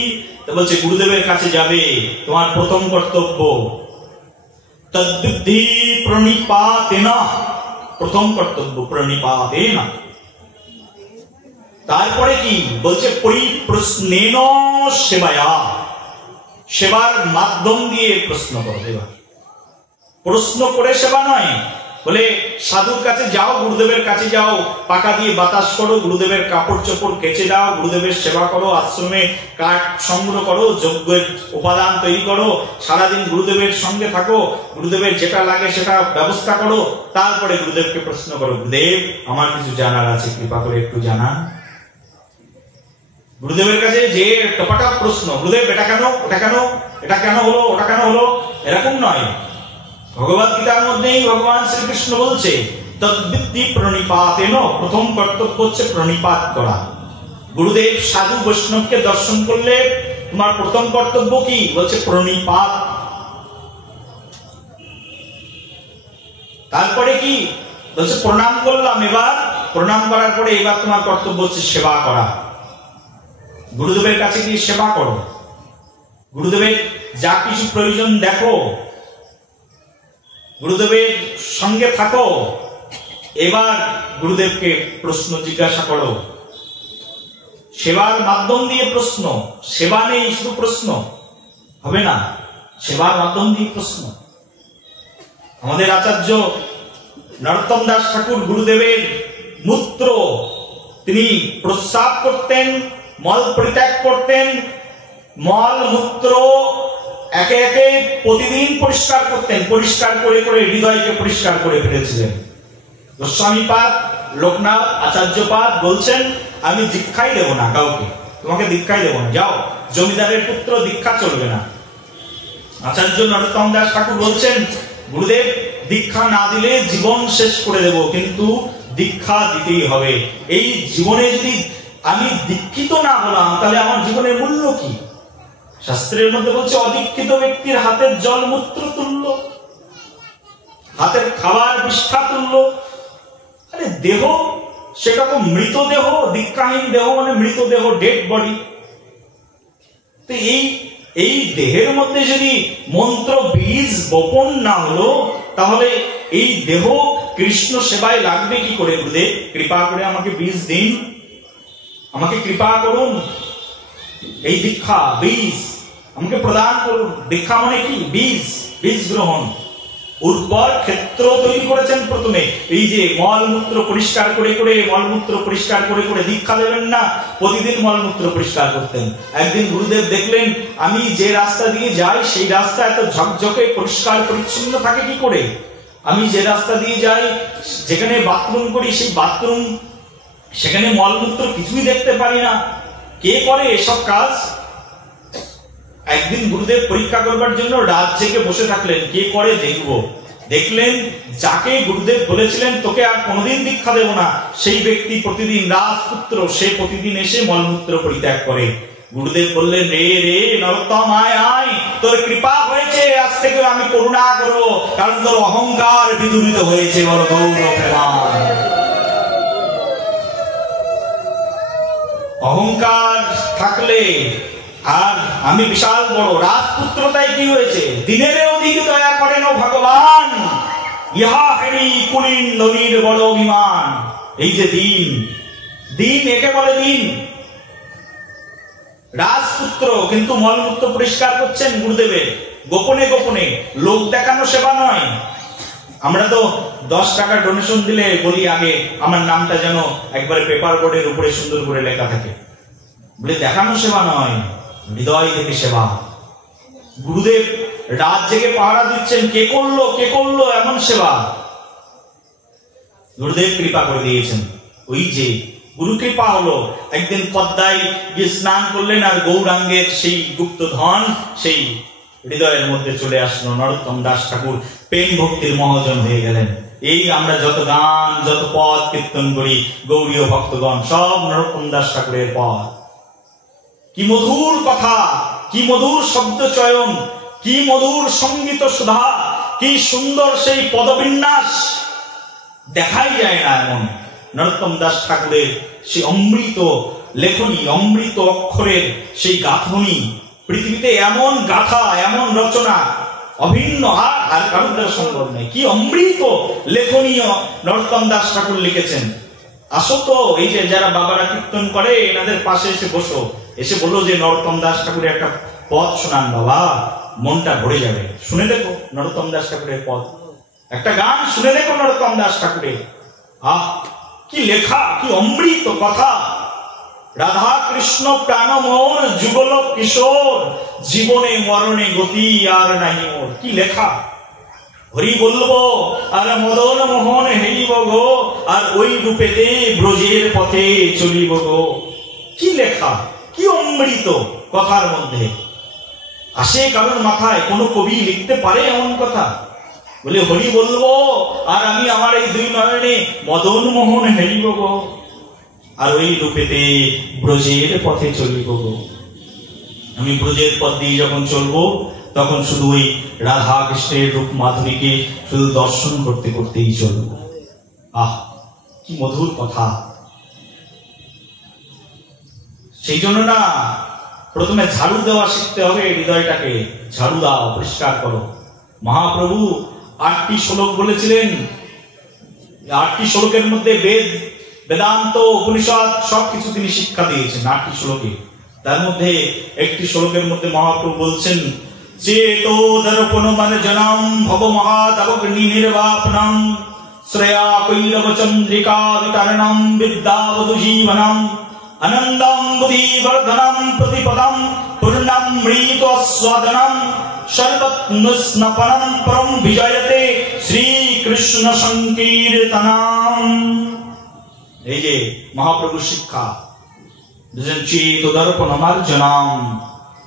বলছে গুরুদেবের কাছে যাবে, তোমার প্রথম কর্তব্য তদ্বুদ্ধি প্রণিপাতেন, প্রথম কর্তব্য প্রণিপাতেন। তারপরে কি বলছে, পরিপ্রশ্নেন সেবায়া, সেবার মাধ্যম দিয়ে প্রশ্ন করো। এবার প্রশ্ন করে সেবা নয়, বলে সাধুর কাছে যাও, গুরুদেবের কাছে যাও, পাকা দিয়ে বাতাস করো, গুরুদেবের কাপড় চোপড় কেচে দাও, গুরুদেবের সেবা করো, আশ্রমে কাঠ সংগ্রহ করো, যজ্ঞের উপাদান তৈরি করো, সারাদিন গুরুদেবের সঙ্গে থাকো, গুরুদেবের যেটা লাগে সেটা ব্যবস্থা করো। তারপরে গুরুদেবকে প্রশ্ন করো, গুরুদেব আমার কিছু জানার আছে, কৃপা করে একটু জানান। গুরুদেবের কাছে যে টপাটপ প্রশ্ন, গুরুদেব এটা কেন, ওটা কেন, এটা কেন হলো, ওটা কেন হলো, এরকম নয়। ভগবত গীতার মধ্যেই ভগবান শ্রীকৃষ্ণ বলছে তদ্বিদ্ধি প্রণিপাতেন, প্রথম কর্তব্য হচ্ছে প্রণিপাত করা। গুরুদেব সাধু বৈষ্ণবকে দর্শন করলে তোমার প্রথম কর্তব্য কি বলছে, প্রণিপাত। তারপরে কি বলছে, প্রণাম করলাম, এবার প্রণাম করার পরে এবার তোমার কর্তব্য হচ্ছে সেবা করা। গুরুদেবের কাছে গিয়ে সেবা করো, গুরুদেবের যা কিছু প্রয়োজন দেখো, গুরুদেবের সঙ্গে থাকো। এবার গুরুদেবকে প্রশ্ন জিজ্ঞাসা করো, সেবার মাধ্যম দিয়ে প্রশ্ন। সেবা নেই শুধু প্রশ্ন হবে না, সেবার মাধ্যম দিয়ে প্রশ্ন। আমাদের আচার্য নরোত্তম দাস ঠাকুর গুরুদেবের মূত্র তিনি প্রস্রাব করতেন, মল পরিত্যাগ করতেন, মল মূত্র একে একে প্রতিদিন পরিষ্কার করতেন, পরিষ্কার করে করে হৃদয়কে পরিষ্কার করে ফেলেছিলেন। গোস্বামীপাদ লোকনাথ আচার্যপাদ বলছেন, আমি দীক্ষাই দেব না কাউকে, তোমাকে দীক্ষাই দেব না, যাও, জমিদারের পুত্র, দীক্ষা চলবে না। আচার্য নরোত্তম দাস ঠাকুর বলছেন, গুরুদেব দীক্ষা না দিলে জীবন শেষ করে দেব, কিন্তু দীক্ষা দিতেই হবে। এই জীবনে যদি আমি দীক্ষিত না হলাম তাহলে আমার জীবনের মূল্য কি? শাস্ত্রের মধ্যে বলছে, অদীক্ষিত ব্যক্তির হাতের জল মূত্র তুল্য, হাতের খাবার বিষ্ঠা তুল্য। আরে দেহ সেটা তো মৃতদেহ, দীক্ষাহীন দেহ মানে মৃতদেহ, ডেড বডি। তো এই দেহের মধ্যে যদি মন্ত্র বীজ বপন না হলো, তাহলে এই দেহ কৃষ্ণ সেবায় লাগবে কি করে? গুরুদেব কৃপা করে আমাকে বীজ দিন, আমাকে কৃপা করুন, এই দীক্ষা বীজ আমাকে প্রদান করুন। দীক্ষা মানে কি? বীজ, বীজ গ্রহণ। উর্বর ক্ষেত্র তৈরি করেছেন প্রথমে। এই যে মলমূত্র পরিষ্কার করে করে, মলমূত্র পরিষ্কার করে করে দীক্ষা দেবেন না, প্রতিদিন মলমূত্র পরিষ্কার করতেন। একদিন গুরুদেব দেখলেন, আমি যে রাস্তা দিয়ে যাই সেই রাস্তা এত ঝকঝকে পরিষ্কার পরিচ্ছন্ন থাকে কি করে? আমি যে রাস্তা দিয়ে যাই, যেখানে বাথরুম করি, সেই বাথরুম, সেখানে মলমূত্র কিছুই দেখতে পারি না। কে করে এসব কাজ? একদিন গুরুদেব পরীক্ষা করবার জন্য রাত জেগে বসে থাকলেন, কে করে দেখবো। দেখলেন যাকে গুরুদেব বলেছিলেন তোকে আর কোনোদিন দীক্ষা দেব না, সেই ব্যক্তি প্রতিদিন, রাজপুত্র, সে প্রতিদিন এসে মলমূত্র পরিত্যাগ করে। গুরুদেব বললেন, রে রে নরোত্তম, আয় আয়, তোর কৃপা হয়েছে, আজ থেকে আমি করুণা করবো, কারণ তোর অহংকার বিদূরিত হয়েছে। বড় গৌর প্রেমান। অহংকার থাকলে, আর আমি বিশাল বড়, রাজপুত্রতায় কি হয়েছে? দিনের অধিক দয়া করেন ও ভগবান, ইহা হেরি কুলীন নদীর বড় অভিমান। এই যে দিন, দিন একে বলে দিন। রাজপুত্র কিন্তু মলমূত্র পরিষ্কার করছেন গুরুদেবের, গোপনে গোপনে, লোক দেখানো সেবা নয়। আমরা তো 10 টাকা ডোনেশন দিলে বলি আগে আমার নামটা যেন একবারে পেপার বোর্ডের উপরে সুন্দর করে লেখা থাকে। বলে দেখানো সেবা নয়, হৃদয় থেকে সেবা। গুরুদেব রাত জেগে পাহারা দিচ্ছেন, কে করলো এমন সেবা। গুরুদেব কৃপা করে দিয়েছেন। ওই যে গুরু কৃপা হলো, একদিন পদ্মায় গিয়ে স্নান করলেন আর গৌরাঙ্গের সেই গুপ্ত ধন সেই হৃদয়ের মধ্যে চলে আসলো। নরোত্তম দাস ঠাকুর প্রেম ভক্তির মহাজন হয়ে গেলেন। এই আমরা যত গান যত পদ কীর্তন করি গৌরীয় ভক্তগণ সব নরোত্তম দাস ঠাকুরের পদ। কি মধুর কথা, কি মধুর শব্দ চয়ন, কি মধুর সঙ্গীত সুধা, কি সুন্দর সেই পদবিন্যাস, দেখাই যায় না এমন। নরোত্তম দাস ঠাকুরের সেই অমৃত লেখনী, অমৃত অক্ষরের সেই গাঁথনি, পৃথিবীতে এমন গাথা এমন রচনা অভিন্ন আর কারোর দ্বারা সম্ভব নেই। কি অমৃত লেখনীয় নরোত্তম দাস ঠাকুর লিখেছেন। আসো তো, এই যে যারা বাবারা কীর্তন করে এনাদের পাশে এসে বসো, এসে বললো যে নরোত্তম দাস ঠাকুরের একটা পদ শোনান বাবা, মনটা ভরে যাবে। শুনে দেখো নরোত্তম দাস ঠাকুরের পদ, একটা গান শুনে দেখো নরোত্তম দাস ঠাকুরের। আহ কি লেখা, কি অমৃত কথা। রাধা কৃষ্ণ প্রাণ মোর, যুগল কিশোর, জীবনে মরণে গতি আর নাহি মোর। কি লেখা। হরি বলবো আর মদন মোহন হেরিব গো, আর ওই রূপেতে ব্রজের পথে চলিব গো। কি লেখা, কি অমৃত কথার মধ্যে। আসে কারোর মাথায় কোন কবি লিখতে পারে এমন কথা? বলে হরি বলবো আর আমি আমার এই দুই নয়নে মদন মোহন হেরিব গো, আর ওই রূপেতে ব্রজের পথে চলিব গো। আমি ব্রজের পথ দিয়ে যখন চলবো তখন শুধু ওই রাধা কৃষ্ণের রূপ মাধুরীকে শুধু দর্শন করতে করতেই চলবো। আহ কি মধুর কথা। সেই জন্য না প্রথমে ঝাড়ু দেওয়া শিখতে হবে হৃদয়টাকে। ঝাড়ু দাও, পরিষ্কার করো। মহাপ্রভু 8টি শ্লোক বলেছিলেন। 8টি শ্লোকের মধ্যে বেদান্ত উপনিষদ সবকিছু তিনি শিক্ষা দিয়েছেন 8টি শ্লোকে। তার মধ্যে একটি শ্লোকের মধ্যে মহাপ্রভু বলছেন, চেতো দর্পণ মার্জনম ভব মহাদবগ্নি নির্বাপনম শ্রেয়া কৈলব চন্দ্রিকা বিতরণম বিদ্যাবধু জীবনম আনন্দম বুদ্ধিবর্ধনম প্রতিপদম পূর্ণামৃত স্বাদনম সর্বত্নস্নপনম পরম বিজয়তে শ্রীকৃষ্ণ সংকীর্তনম। এই যে মহাপ্রভুর শিক্ষা, চেত দর্পণ মার্জনম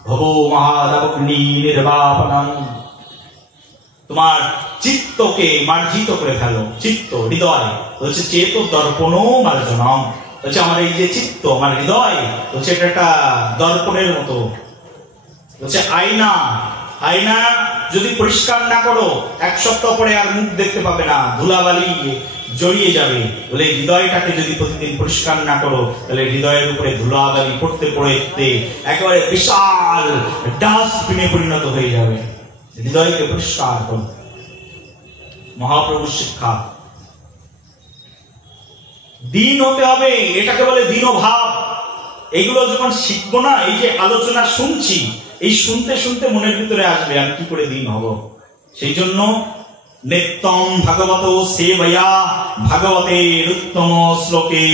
ভব মহাদবগ্নি নির্বাপনম। তোমার চিত্তকে মার্জিত করে ফেলো। চিত্ত হৃদয় হচ্ছে চেত দর্পণ মার্জনম, হচ্ছে আমার এই যে চিত্ত আমার হৃদয় হচ্ছে এটা একটা দর্পণের মতো, হচ্ছে আয়না। আয়না যদি পরিষ্কার না করো 1 সপ্তাহ পরে আর মুখ দেখতে পাবে না, ধুলাবালি জড়িয়ে যাবে। বলে হৃদয়টাকে যদি প্রতিদিন পরিষ্কার না করো তাহলে হৃদয়ের উপরে ধুলাবালি পড়তে পড়তে একেবারে বিশাল ডাস্টবিনে পরিণত হয়ে যাবে। হৃদয়কে পরিষ্কার করো। মহাপ্রভুর শিক্ষা। দিন হতে হবে, এটাকে বলে দীনভাব। এগুলো যখন শিখবো না, এই যে আলোচনা শুনছি, এই শুনতে শুনতে মনের ভিতরে আসবে আমি কি করে দিন হব। সেই জন্য নিত্যম ভাগবত সেবয়া ভাগবতের উত্তম শ্লোকে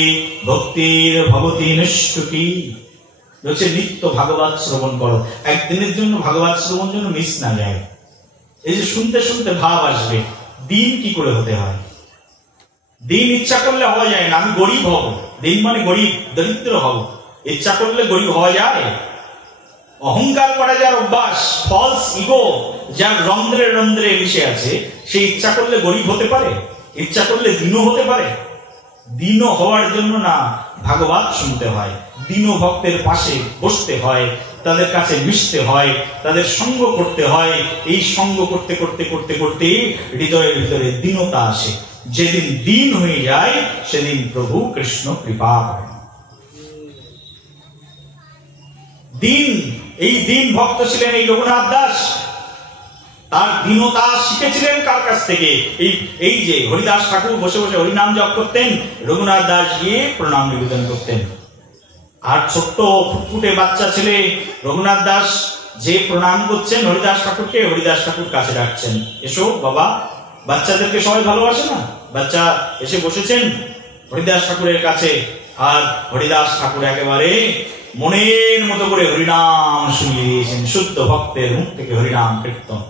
ভক্তির ভবতি নিষ্ঠুকি। হচ্ছে নিত্য ভাগবত শ্রবণ করো। একদিনের জন্য ভাগবত শ্রবণ যেন মিস না যায়। এই যে শুনতে শুনতে ভাব আসবে দিন কি করে হতে হয়। দিন ইচ্ছা করলে হওয়া যায় না। আমি গরিব হব, দিন মানে গরিব দরিদ্র হব। ইচ্ছা করলে গরিব হওয়া যায়? অহংকার করা যার অভ্যাস, ফলস ইগো যার রন্ধ্রে রন্ধ্রে মিশে আছে, সে ইচ্ছা করলে গরিব হতে পারে? ইচ্ছা করলে দীনও হতে পারে? দীন হওয়ার জন্য না ভাগবত শুনতে হয়, দীন ভক্তের পাশে বসতে হয়, তাদের কাছে মিশতে হয়, তাদের সঙ্গ করতে হয়। এই সঙ্গ করতে করতে করতে করতে হৃদয়ের ভিতরে দীনতা আসে। যেদিন দিন হয়ে যায় সেদিন প্রভু কৃষ্ণ কৃপা করেন। দিন, এই দিন ভক্ত ছিলেন এই রঘুনাথ দাস। তার দীনতা শিখেছিলেন কার কাছ থেকে? এই যে হরিদাস ঠাকুর বসে বসে হরিনাম জপ করতেন, রঘুনাথ দাস গিয়ে প্রণাম নিবেদন করতেন। আর ছোট্ট ফুটফুটে বাচ্চা ছেলে রঘুনাথ দাস যে প্রণাম করছেন হরিদাস ঠাকুরকে, হরিদাস ঠাকুর কাছে ডাকছেন, এসো বাবা বাচ্চাদেরকে সবাই ভালোবাসে না? বাচ্চা এসে বসেছেন হরিদাস ঠাকুরের কাছে, আর হরিদাস ঠাকুর একেবারে মনের মতো করে হরিনাম শুনিয়ে দিয়েছেন, শুদ্ধ ভক্তের মুখ থেকে হরিনাম কীর্তন।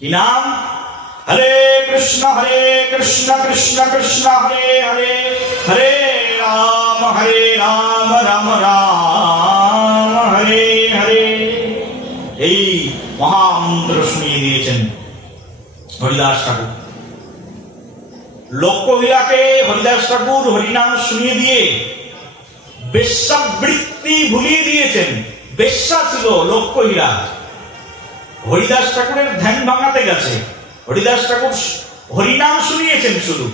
কি নাম? হরে কৃষ্ণ কৃষ্ণ কৃষ্ণ হরে হরে, হরে রাম রাম রাম হরে হরে। এই মহামন্ত্র শুনিয়ে দিয়েছেন হরিদাস ঠাকুর। লোকহিলাকে হরিদাস ঠাকুর হরিনাম শুনিয়ে দিয়ে বেশ্যাবৃত্তি ভুলিয়ে দিয়েছেন। বেশ্যা ছিল লোকহিলা। হরিদাস ঠাকুরের ধ্যান ভাঙাতে গেছে। হরিদাস ঠাকুর হরিনাম শুনিয়েছেন, শুধু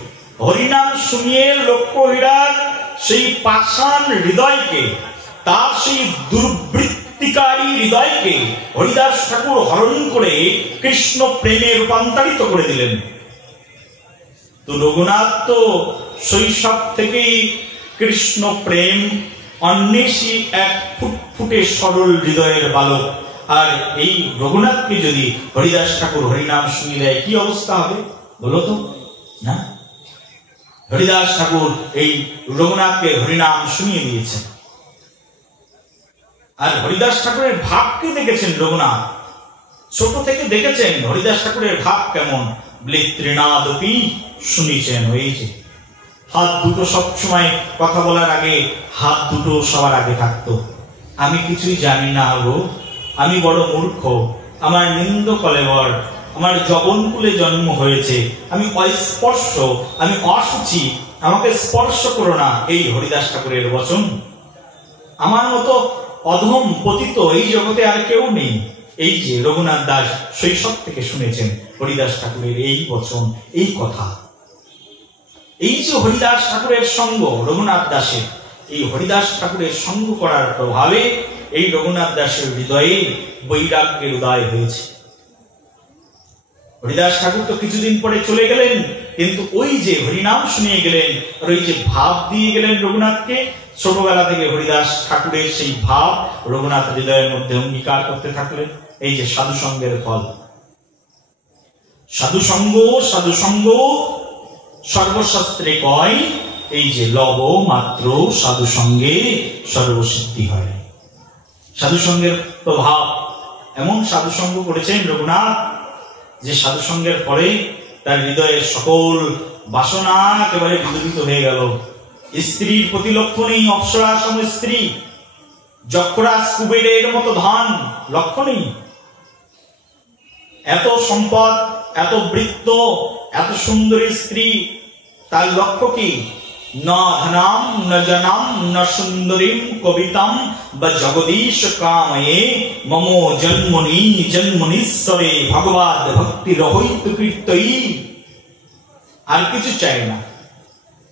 হরিনাম শুনিয়ে লোকহিলার সেই পাষাণ হৃদয়কে, তার সেই দুর্বৃত্তিকারী হৃদয়কে হরিদাস ঠাকুর হরণ করে কৃষ্ণ প্রেমে রূপান্তরিত করে দিলেন। তো রঘুনাথ তো শৈশব থেকেই কৃষ্ণ প্রেম অন্বেষী এক ফুটফুটে সরল হৃদয়ের বালক। আর এই রঘুনাথকে যদি হরিদাস ঠাকুর হরিনাম শুনিয়ে দেয় কি অবস্থা হবে বলো তো? না, হরিদাস ঠাকুর এই রঘুনাথকে হরিনাম শুনিয়ে দিয়েছেন। আর হরিদাস ঠাকুরের ভাবকে দেখেছেন রঘুনাথ, ছোট থেকে দেখেছেন হরিদাস ঠাকুরের ভাব কেমন। বৃত্রিনাদপি শুনিছেন, ওই যে হাত দুটো সবসময় কথা বলার আগে হাত দুটো সবার আগে থাকতো। আমি কিছুই জানি না গো, আমি বড় মূর্খ, আমার নিন্দ কলেবর, আমার যবনকুলে জন্ম হয়েছে, আমি অস্পর্শ, আমি অসুচি, আমাকে স্পর্শ করো না। এই হরিদাস ঠাকুরের বচন। আমার মতো অধম পতিত এই জগতে আর কেউ নেই। এই যে রঘুনাথ দাস শৈশব থেকে শুনেছেন হরিদাস ঠাকুরের এই বচন, এই কথা। এই যে হরিদাস ঠাকুরের সঙ্গ রঘুনাথ দাসের, এই হরিদাস ঠাকুরের সঙ্গ করার প্রভাবে এই রঘুনাথ দাসের হৃদয়ে বৈরাগ্যের উদয় হয়েছে। হরিদাস ঠাকুর তো কিছুদিন পরে চলে গেলেন, কিন্তু ওই যে হরিনাম শুনিয়ে গেলেন আর ওই যে ভাব দিয়ে গেলেন রঘুনাথকে, ছোটবেলা থেকে হরিদাস ঠাকুরের সেই ভাব রঘুনাথ হৃদয়ের মধ্যে অঙ্গীকার করতে থাকলেন। এই যে সাধু সঙ্গের ফল। সাধু সঙ্গ সর্বশাস্ত্রে কয়, এই যে লব মাত্র সাধু সঙ্গে সর্বসিদ্ধি হয়। সাধু সঙ্গের প্রভাব, এমন সাধু সঙ্গ করেছেন রঘুনাথ যে সাধু সঙ্গের পরে তার হৃদয়ের সকল বাসনা একেবারে বিদূরিত হয়ে গেল। স্ত্রীর প্রতি লক্ষ্য নেই, অপ্সরা সম স্ত্রী, যক্ষরাজ কুবেরের মতো ধন লক্ষ্য নেই। এত সম্পদ, এত বৃত্ত, এত সুন্দরী স্ত্রী, তার লক্ষ্য কি? না ধনাম ন জনাম ন সুন্দরীম কবিতাম বা জগদীশ কাময়ে মম জন্মনীশ্বরে ভগবদ ভক্তি রহিত কীর্তয়ী। আর কিছু চাই না,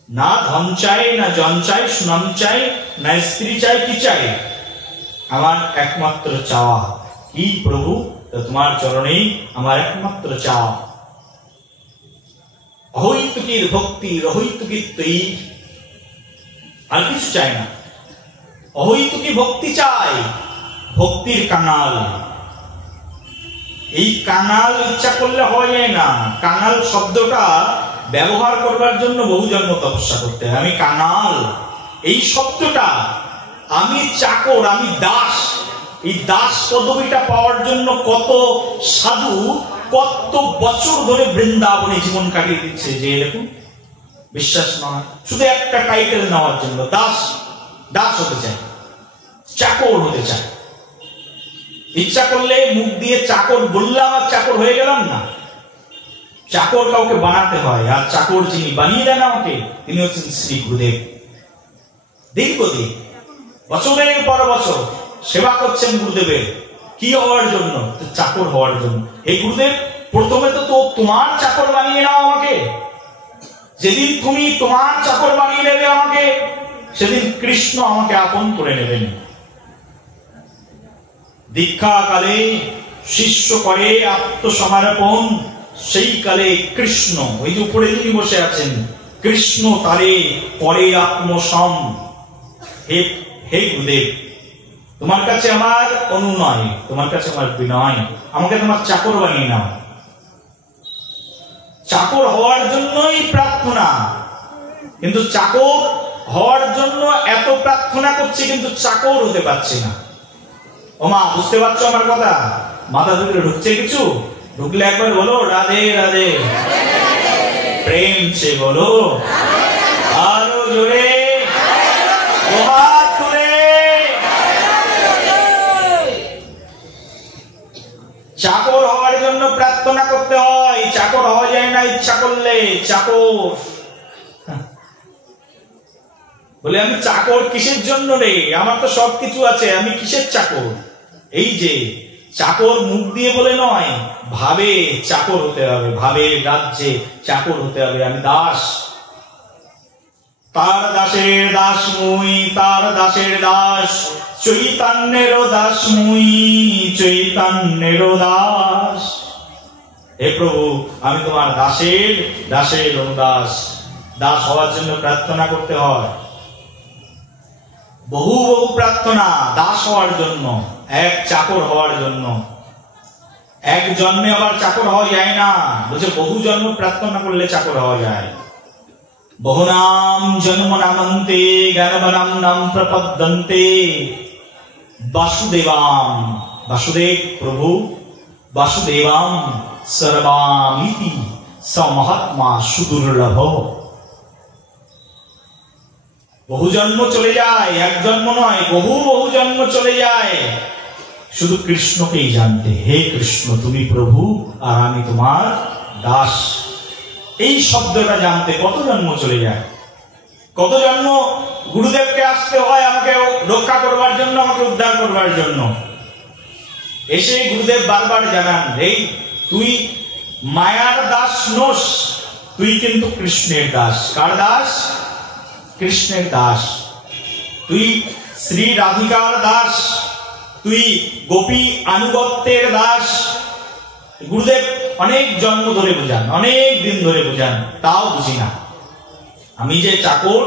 না ধন চাই, না জন চাই, সুনাম চাই, না স্ত্রী চাই। কি চাই? আমার একমাত্র চাওয়া কি প্রভু? তোমার চরণে আমার একমাত্র চাওয়া। অহৈতুকীর ভক্তি রহৈতুকীর্তয়ী। আর কিছু চাই না, অহৈতুকী ভক্তি চাই, ভক্তির কাঙাল। এই কাঙাল ইচ্ছা করলে হওয়া যায় না। কাঙাল শব্দটা ব্যবহার করবার জন্য বহু জন্ম তপস্যা করতে হয়। আমি কাঙাল, এই শব্দটা, আমি চাকর, আমি দাস, এই দাস পদবিটা পাওয়ার জন্য কত সাধু কত বছর ধরে বৃন্দাবনে জীবন কাটিয়ে দিচ্ছে। যে দেখুন, বিশ্বাস নয়, শুধু একটা টাইটেল নেওয়ার জন্য দাস, দাস হতে চায়, চাকর হতে চায়। ইচ্ছা করলে মুখ দিয়ে চাকর বললাম আর চাকর হয়ে গেলাম না। চাকর কাউকে বানাতে হয়, আর চাকর যিনি বানিয়ে দেন আমাকে, তিনি হচ্ছেন শ্রী গুরুদেব। দীর্ঘদিন বছরের পর বছর সেবা করছেন গুরুদেবের। কি হওয়ার জন্য? চাকর হওয়ার জন্য। এই গুরুদেব, প্রথমে তো তোমার চাকর বানিয়ে নাও আমাকে। যেদিন তুমি তোমার চাকর বানিয়ে নেবে আমাকে, সেদিন কৃষ্ণ আমাকে আপন করে নেবেন। দীক্ষা কালে শিষ্য করে আত্মসমর্পণ, সেই কালে কৃষ্ণ, ওই যে উপরে যিনি বসে আছেন, কৃষ্ণ তারে পরে আত্মসম। হে গুরুদেব, তোমার কাছে আমার অনুনয়, তোমার কাছে আমার বিনয়, আমাকে তোমার চাকর বানিয়ে নাও। চাকর হওয়ার জন্যই প্রার্থনা, কিন্তু চাকর হওয়ার জন্য এত প্রার্থনা করছে কিন্তু চাকর হতে পারছে না। ও মা, বুঝতে পারছো আমার কথা? মাথা ভিতরে ঢুকছে কিছু? ঢুকলে একবার বলো রাধে রাধে, প্রেম সে বলো আরো জোরে, চাকর হওয়ার জন্য প্রার্থনা করতে হয়, চাকর হওয়া যায় না ইচ্ছা করলে। চাকর বলে আমি চাকর কিসের জন্য রে, আমার তো সবকিছু আছে, আমি কিসের চাকর? এই যে চাকর মুখ দিয়ে বলে নয়, ভাবে চাকর হতে হবে, ভাবে রাজ্যে চাকর হতে হবে। আমি দাস, তার দাসের দাস মুই, তার দাসের দাস, চৈতন্যের দাস মুই, চৈতন্যের দাস। হে প্রভু, আমি তোমার দাসের দাসের অনুদাস। দাস হওয়ার জন্য প্রার্থনা করতে হয়, বহু বহু প্রার্থনা দাস হওয়ার জন্য, এক চাকর হওয়ার জন্য। এক জন্মে আবার চাকর হওয়া যায় না, বলছে বহু জন্ম প্রার্থনা করলে চাকর হওয়া যায়। বহুনাম জন্ম নামন্তে জ্ঞানবনাম নাম প্রপদ্যন্তে বাসুদেবাম, বাসুদেব প্রভু, বাসুদেবাম সর্বামিতি স মহাত্মা সুদুর্লভ। বহু জন্ম চলে যায়, এক জন্ম নয়, বহু বহু জন্ম চলে যায় শুধু কৃষ্ণকেই জানতে। হে কৃষ্ণ, তুমি প্রভু আর আমি তোমার দাস, এই শব্দটা জানতে কত জন্ম চলে যায়। কত জন্ম গুরুদেবকে আসতে হয় আমাকে রক্ষা করবার জন্য, আমাকে উদ্ধার করবার জন্য। এসে গুরুদেব বারবার জানান, এই তুই মায়ার দাস নোস, তুই কিন্তু কৃষ্ণের দাস। কার দাস? কৃষ্ণের দাস। তুই শ্রী রাধিকার দাস, তুই গোপী আনুগত্যের দাস। গুরুদেব অনেক জন্ম ধরে বোঝান, অনেক দিন ধরে বোঝান, তাও বুঝি না। আমি যে চাকর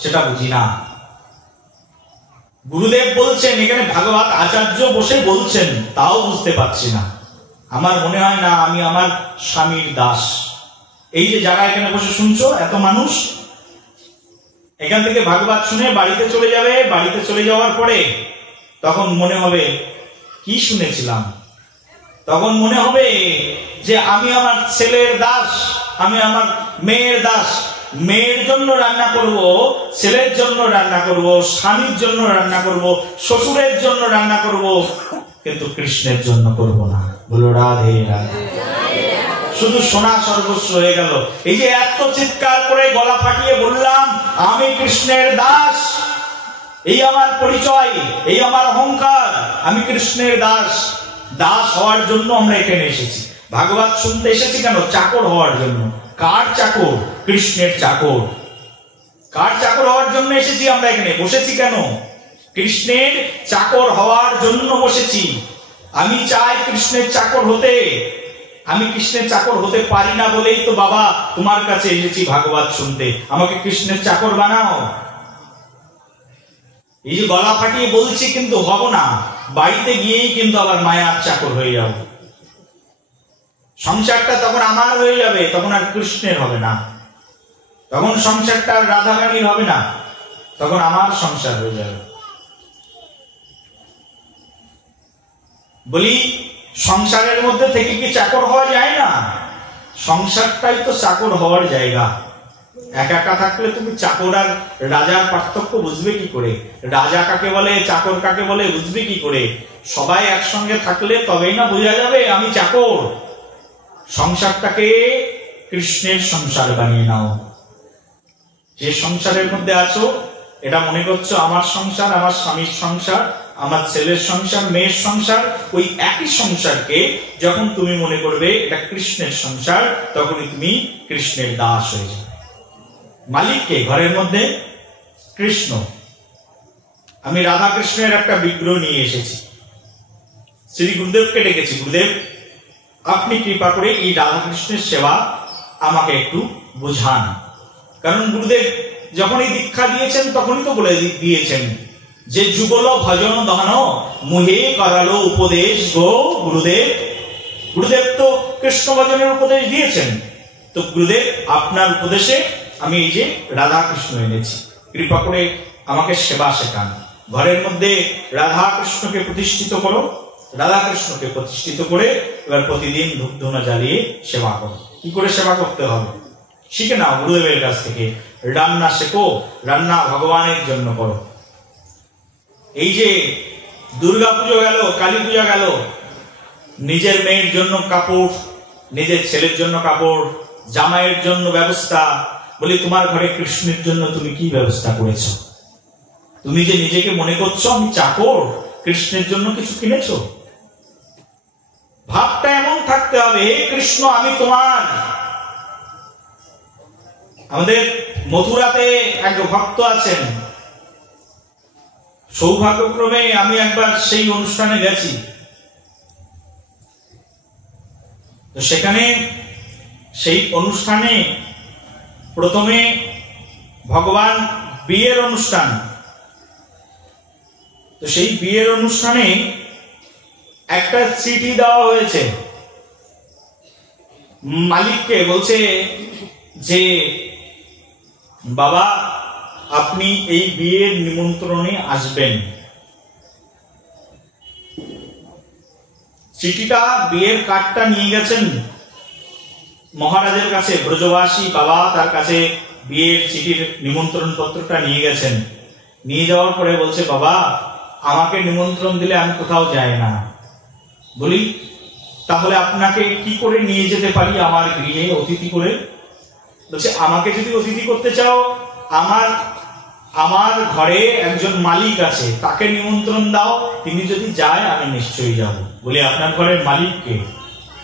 সেটা বুঝি না। গুরুদেব বলছেন, এখানে ভাগবত আচার্য বসে বলছেন, তাও বুঝতে পারছি না। আমার মনে হয় না আমি আমার স্বামীর দাস। এই যে যারা এখানে বসে শুনছো, এত মানুষ, এখান থেকে ভাগবত শুনে বাড়িতে চলে যাবে। বাড়িতে চলে যাওয়ার পরে তখন মনে হবে কি শুনেছিলাম, তখন মনে হবে যে আমি আমার ছেলের দাস, আমি আমার মেয়ের দাস। মেয়ের জন্য রান্না করব, ছেলের জন্য রান্না করব, স্বামীর জন্য রান্না করব, শ্বশুরের জন্য রান্না করব, কিন্তু কৃষ্ণের জন্য করব না। বলো রাধে রাধে। শুধু সোনা সর্বস্ব হয়ে গেল। এই যে এত চিৎকার করে গলা ফাটিয়ে বললাম আমি কৃষ্ণের দাস, এই আমার পরিচয়, এই আমার অহংকার, আমি কৃষ্ণের দাস। দাস হওয়ার জন্য আমরা এখানে এসেছি, ভাগবত শুনতে এসেছি কেন? চাকর হওয়ার জন্য। কার চাকর? কৃষ্ণের চাকর। কার চাকর হওয়ার জন্য এসেছি আমরা এখানে? বসেছি কেন? কৃষ্ণের চাকর হওয়ার জন্য বসেছি। আমি চাই কৃষ্ণের চাকর হতে। আমি কৃষ্ণের চাকর হতে পারি না বলেই তো বাবা তোমার কাছে এসেছি ভাগবত শুনতে, আমাকে কৃষ্ণের চাকর বানাও। এই যে গলা ফাটিয়ে বলছি কিন্তু হব না, বাড়িতে গিয়েই কিন্তু আবার মায়ার চাকর হয়ে যাব। সংসারটা তখন আমার হয়ে যাবে, তখন আর কৃষ্ণের হবে না। তখন সংসারটা আর রাধারানীর হবে না, তখন আমার সংসার হয়ে যাবে। বলি সংসারের মধ্যে থেকে কি চাকর হওয়া যায় না? সংসারটাই তো চাকর হওয়ার জায়গা। একা একা থাকলে তুমি চাকর আর রাজার পার্থক্য বুঝবে কি করে? রাজা কাকে বলে, চাকর কাকে বলে বুঝবে কি করে? সবাই একসঙ্গে থাকলে তবেই না বোঝা যাবে আমি চাকর। সংসারটাকে কৃষ্ণের সংসার বানিয়ে নাও। যে সংসারের মধ্যে আছো এটা মনে করছো আমার সংসার, আমার স্বামীর সংসার, আমার ছেলের সংসার, মেয়ের সংসার। ওই একই সংসারকে যখন তুমি মনে করবে এটা কৃষ্ণের সংসার, তখনই তুমি কৃষ্ণের দাস হয়ে যাবে। মালিককে ঘরের মধ্যে কৃষ্ণ। আমি রাধা কৃষ্ণের একটা বিগ্রহ নিয়ে এসেছি, শ্রী গুরুদেবকে ডেকেছি, গুরুদেব আপনি কৃপা করে এই রাধা কৃষ্ণের সেবা আমাকে একটু বোঝান। কারণ গুরুদেব যখন এই দীক্ষা দিয়েছেন তখনই তো বলে দিয়েছেন যে যুগল ভজন দহন মুহে করালো উপদেশ গো গুরুদেব। গুরুদেব তো কৃষ্ণ ভজনের উপদেশ দিয়েছেন, তো গুরুদেব আপনার উপদেশে আমি এই যে রাধা কৃষ্ণ এনেছি, কৃপা করে আমাকে সেবা শেখান। ঘরের মধ্যে রাধা কৃষ্ণকে প্রতিষ্ঠিত করো, রাধা কৃষ্ণকে প্রতিষ্ঠিত করে এবার প্রতিদিন ধূপ ধুনা জ্বালিয়ে সেবা করো। কি করে সেবা করতে হবে শিখে নাও গুরুদেবের কাছ থেকে। রান্না শেখো, রান্না ভগবানের জন্য করো। এই যে দুর্গা পুজো গেল, কালী পূজা গেল, নিজের মেয়ের জন্য কাপড়, নিজের ছেলের জন্য কাপড়, জামাইয়ের জন্য ব্যবস্থা। বলি তোমার ঘরে কৃষ্ণের জন্য তুমি কি ব্যবস্থা করেছো? তুমি যে নিজেকে মনে করছো আমি চাকর, কৃষ্ণের জন্য কিছু কিনেছো? ভাবটা এমন থাকতে হবে, হে কৃষ্ণ আমি তোমার। আমাদের মথুরাতে এক ভক্ত আছেন, সৌভাগ্যক্রমে আমি একবার সেই অনুষ্ঠানে গেছি। তো সেখানে সেই অনুষ্ঠানে প্রথমে ভগবান বিয়ের অনুষ্ঠান, তো সেই বিয়ের অনুষ্ঠানে একটা চিঠি দেওয়া হয়েছে মালিককে, বলছে যে বাবা আপনি এই বিয়ের নিমন্ত্রণে আসবেন। চিঠিটা, বিয়ের কার্ডটা নিয়ে গেছেন মহারাজের কাছে, ব্রজবাসী বাবা তার কাছে বিয়ের চিঠির নিমন্ত্রণ পত্রটা নিয়ে গেছেন। নিয়ে যাওয়ার পরে বলছে বাবা আমাকে নিমন্ত্রণ দিলে আমি কোথাও যাই না। বলি তাহলে আপনাকে কি করে নিয়ে যেতে পারি আমার গৃহে অতিথি করে? বলছে আমাকে যদি অতিথি করতে চাও, আমার ঘরে একজন মালিক আছে, তাকে নিমন্ত্রণ দাও, তিনি যদি যায় আমি নিশ্চয়ই যাব। বলি আপনার ঘরের মালিক কে?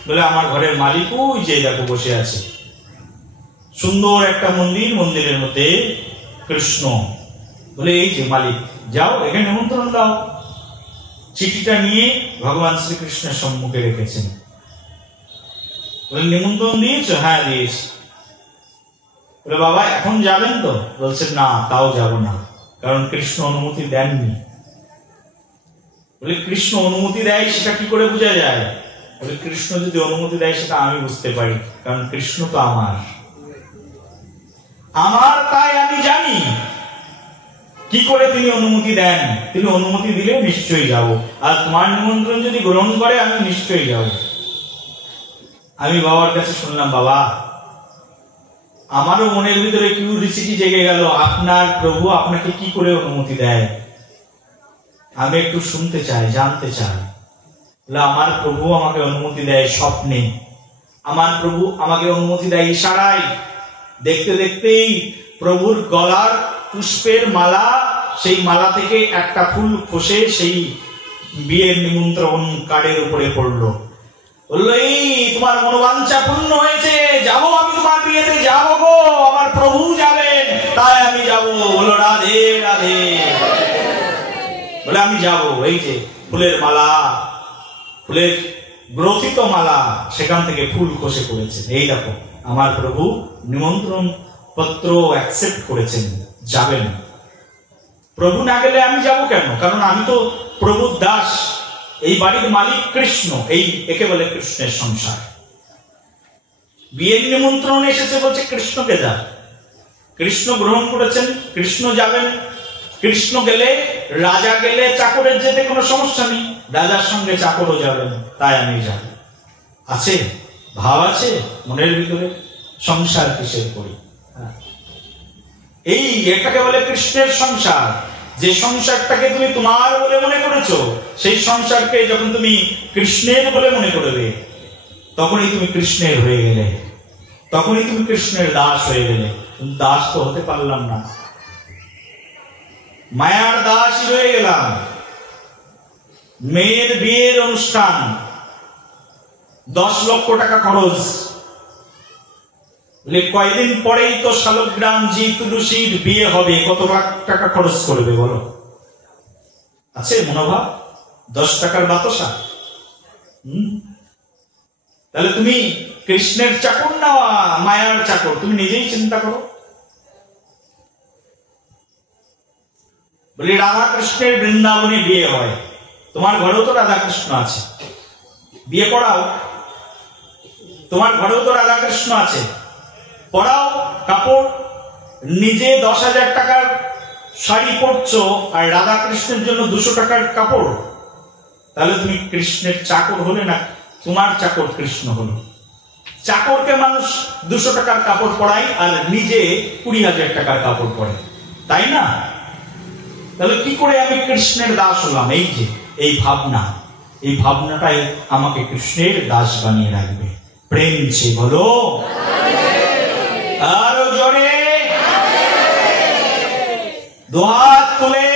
বলে আমার ঘরের মালিক ওই যে দেখো বসে আছে, সুন্দর একটা মন্দির, মন্দিরের মধ্যে কৃষ্ণ। বলে এই যে মালিক, যাও এখানে নিমন্ত্রণ দাও। চিঠিটা নিয়ে ভগবান শ্রীকৃষ্ণের সম্মুখে রেখেছেন। বলে নিমন্ত্রণ দিয়েছো? হ্যাঁ দিয়েছি। বলে বাবা এখন যাবেন তো? বলছে না তাও যাব না, কারণ কৃষ্ণ অনুমতি দেননি। বলে কৃষ্ণ অনুমতি দেয় সেটা কি করে বোঝা যায়? বলে কৃষ্ণ যদি অনুমতি দেয় সেটা আমি বুঝতে পারি, কারণ কৃষ্ণ তো আমার, তাই আমি জানি কি করে তিনি অনুমতি দেন। তিনি অনুমতি দিলে নিশ্চয়ই যাব, আর তোমার নিমন্ত্রণ যদি গ্রহণ করে আমি নিশ্চয়ই যাব। আমি বাবার কাছে শুনলাম বাবা আমারও মনের ভিতরে কিউরিসিটি জেগে গেল, আপনার প্রভু আপনাকে কি করে অনুমতি দেয়, আমি একটু শুনতে চাই, জানতে চাই। আমার প্রভু আমাকে অনুমতি দেয় স্বপ্নে, আমার প্রভু আমাকে অনুমতি দেয় ইশারায়। দেখতে দেখতেই প্রভুর গলার পুষ্পের মালা, সেই মালা থেকে একটা ফুল খসে সেই বিয়ের নিমন্ত্রণ কার্ডের উপরে পড়লো। বললো এই তোমার মনোবাঞ্ছা পূর্ণ হয়েছে, যাবো আমি তোমার বিয়েতে, যাবো গো, আমার প্রভু যাবেন তাই আমি যাব। বলো রাধে রাধে। বলে আমি যাব। এই যে ফুলের মালা, ফুলের গ্রথিত মালা, সেখান থেকে ফুল খসে পড়েছে। এই দেখো আমার প্রভু নিমন্ত্রণ পত্র অ্যাকসেপ্ট করেছেন, যাবেন। প্রভু না গেলে আমি যাব কেন? কারণ আমি তো প্রভুর দাস, এই বাড়ির মালিক কৃষ্ণ, একে বলে কৃষ্ণের সংসার। বিয়ের নিমন্ত্রণ এসেছে বলছে কৃষ্ণকে যা, কৃষ্ণ গ্রহণ করেছেন, কৃষ্ণ যাবেন। কৃষ্ণ গেলে, রাজা গেলে চাকরের যেতে কোনো সমস্যা নেই, রাজার সঙ্গে চাকরও যাবেন, তাই আমি যাব। আছে ভাব আছে মনের ভিতরে, সংসার কিসের করি? এটাকে বলে কৃষ্ণের সংসার। যে সংসারটাকে তুমি তোমার বলে মনে করেছো, সেই সংসারকে যখন তুমি কৃষ্ণের বলে মনে করবে, তখনই তুমি কৃষ্ণের হয়ে গেলে, তখনই তুমি কৃষ্ণের দাস হয়ে গেলে। দাস তো হতে পারলাম না, মায়ার দাস হয়ে গেলাম। মেয়ের বিয়ের অনুষ্ঠান, 10 লক্ষ টাকা খরচ। কয়দিন পরেই তো শালগ্রাম জি তুলসীর বিয়ে হবে, কত লাখ টাকা খরচ করবে বলো? আছে মনোভাব? 10 টাকার বাতাসা? তাহলে তুমি কৃষ্ণের চাকর না মায়ার চাকর? তুমি নিজেই চিন্তা করো। বলি রাধা কৃষ্ণের বৃন্দাবনে বিয়ে হয়, তোমার ঘরেও তো রাধা কৃষ্ণ আছে, বিয়ে করাও। তোমার ঘরেও তো রাধা কৃষ্ণ আছে, পরাও কাপড়, নিজে 10,000 টাকার শাড়ি পরছো আর রাধা কৃষ্ণের জন্য 200 টাকার কাপড়, তাহলে তুমি কৃষ্ণের চাকর হলে না তোমার চাকর কৃষ্ণ হলো? চাকরকে মানুষ 200 টাকার কাপড় পরায় আর নিজে 20,000 টাকার কাপড় পরে, তাই না? তাহলে কি করে আমি কৃষ্ণের দাস হলাম? এই যে এই ভাবনা, এই ভাবনাটাই আমাকে কৃষ্ণের দাস বানিয়ে রাখবে। প্রেম সে বলো আরো জোরে, দুহাত তুলে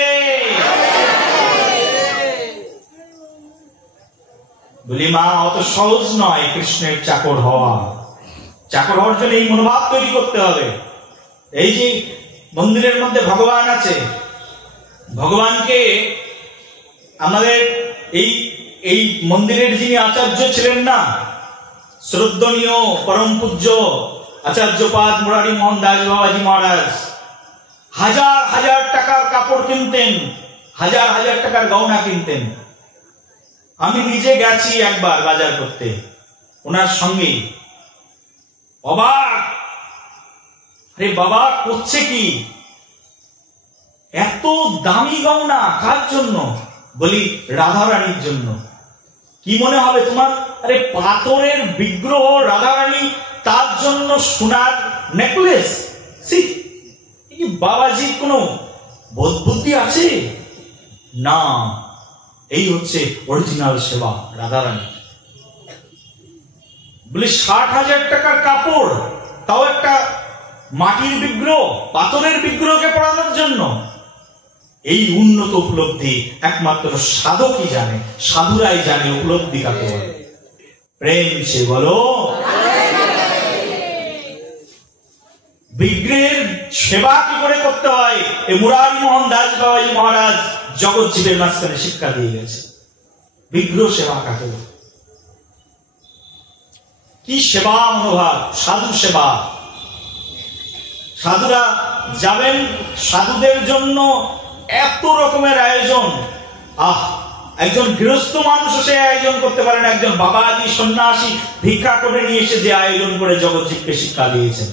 বলি, মা অত সহজ নয় কৃষ্ণের চাকর হওয়া। চাকর হওয়ার জন্য এই মনোভাব তৈরি করতে হবে। এই যে মন্দিরের মধ্যে ভগবান আছে, ভগবানকে আমাদের এই মন্দিরের যিনি আচার্য ছিলেন না, শ্রদ্ধনীয় পরম পূজ্য আচার্যপাদ মুরারি মোহন দাস বাবাজি মহারাজ, 1000 টাকার কাপড় কিনতেন, 1000 টাকার গহনা কিনতেন। আমি নিজে গেছি একবার বাজার করতে ওনার সঙ্গে, অবাক, আরে বাবা করছে কি, এত দামি গহনা কার জন্য? বলি রাধারানীর জন্য। কি মনে হবে তোমার? আরে পাথরের বিগ্রহ রাধারানী, তার জন্য সোনার নেকলেস? বাবাজি কোনো বোধ বুদ্ধি আছে না? এই হচ্ছে অরিজিনাল সেবা রাধারানী। বলি 60,000 টাকার কাপড়, তাও একটা মাটির বিগ্রহ, পাথরের বিগ্রহকে পড়ানোর জন্য। এই উন্নত উপলব্ধি একমাত্র সাধকই জানে, সাধুরাই জানে উপলব্ধি কাকে বলে। প্রেম সে বলো। বিগ্রহের সেবা কি করে করতে হয় এই মুরারি মোহন দাস বাবাজি মহারাজ জগৎ জীবের মাঝখানে শিক্ষা দিয়ে গেছে। বিগ্রহ সেবা কাকে বলে, কি সেবা মনোভাব, সাধু সেবা। সাধুরা যাবেন, সাধুদের জন্য এত রকমের আয়োজন। একজন গৃহস্থ মানুষ সে আয়োজন করতে পারেন, একজন বাবাজি সন্ন্যাসী ভিক্ষা করে নিয়ে এসে যে আয়োজন করে জগৎ জীবকে শিক্ষা দিয়েছেন।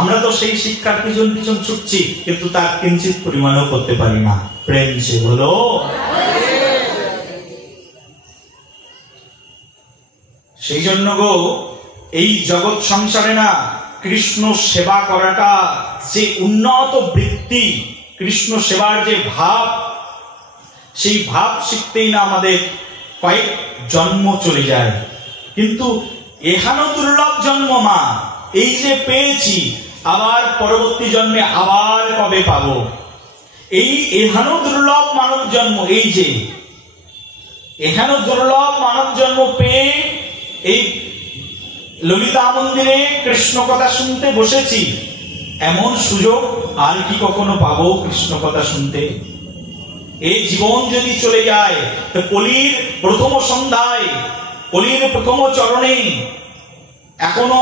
আমরা তো সেই শিক্ষার পিছন পিছন ছুটছি, কিন্তু তার কিঞ্চিত পরিমাণও করতে পারি না। প্রেম সে হলো। সেই জন্য গো এই জগৎ সংসারে না কৃষ্ণ সেবা করাটা যে উন্নত বৃত্তি, কৃষ্ণ সেবার যে ভাব, সেই ভাব শিখতেই না আমাদের কয়েক জন্ম চলে যায়। কিন্তু এখানেও দুর্লভ জন্ম মা, এই যে পেয়েছি, আবার পরবর্তী জন্মে আবার কবে পাবো? এই এখানেও দুর্লভ মানব জন্ম, এই যে এখানেও দুর্লভ মানব জন্ম পেয়ে এই ললিতা মন্দিরে কৃষ্ণ কথা শুনতে বসেছি, এমন সুযোগ আর কি কখনো পাবো কৃষ্ণ কথা শুনতে? এই জীবন যদি চলে যায় তো কলির প্রথম সন্ধ্যায়, কলির প্রথম চরণে এখনো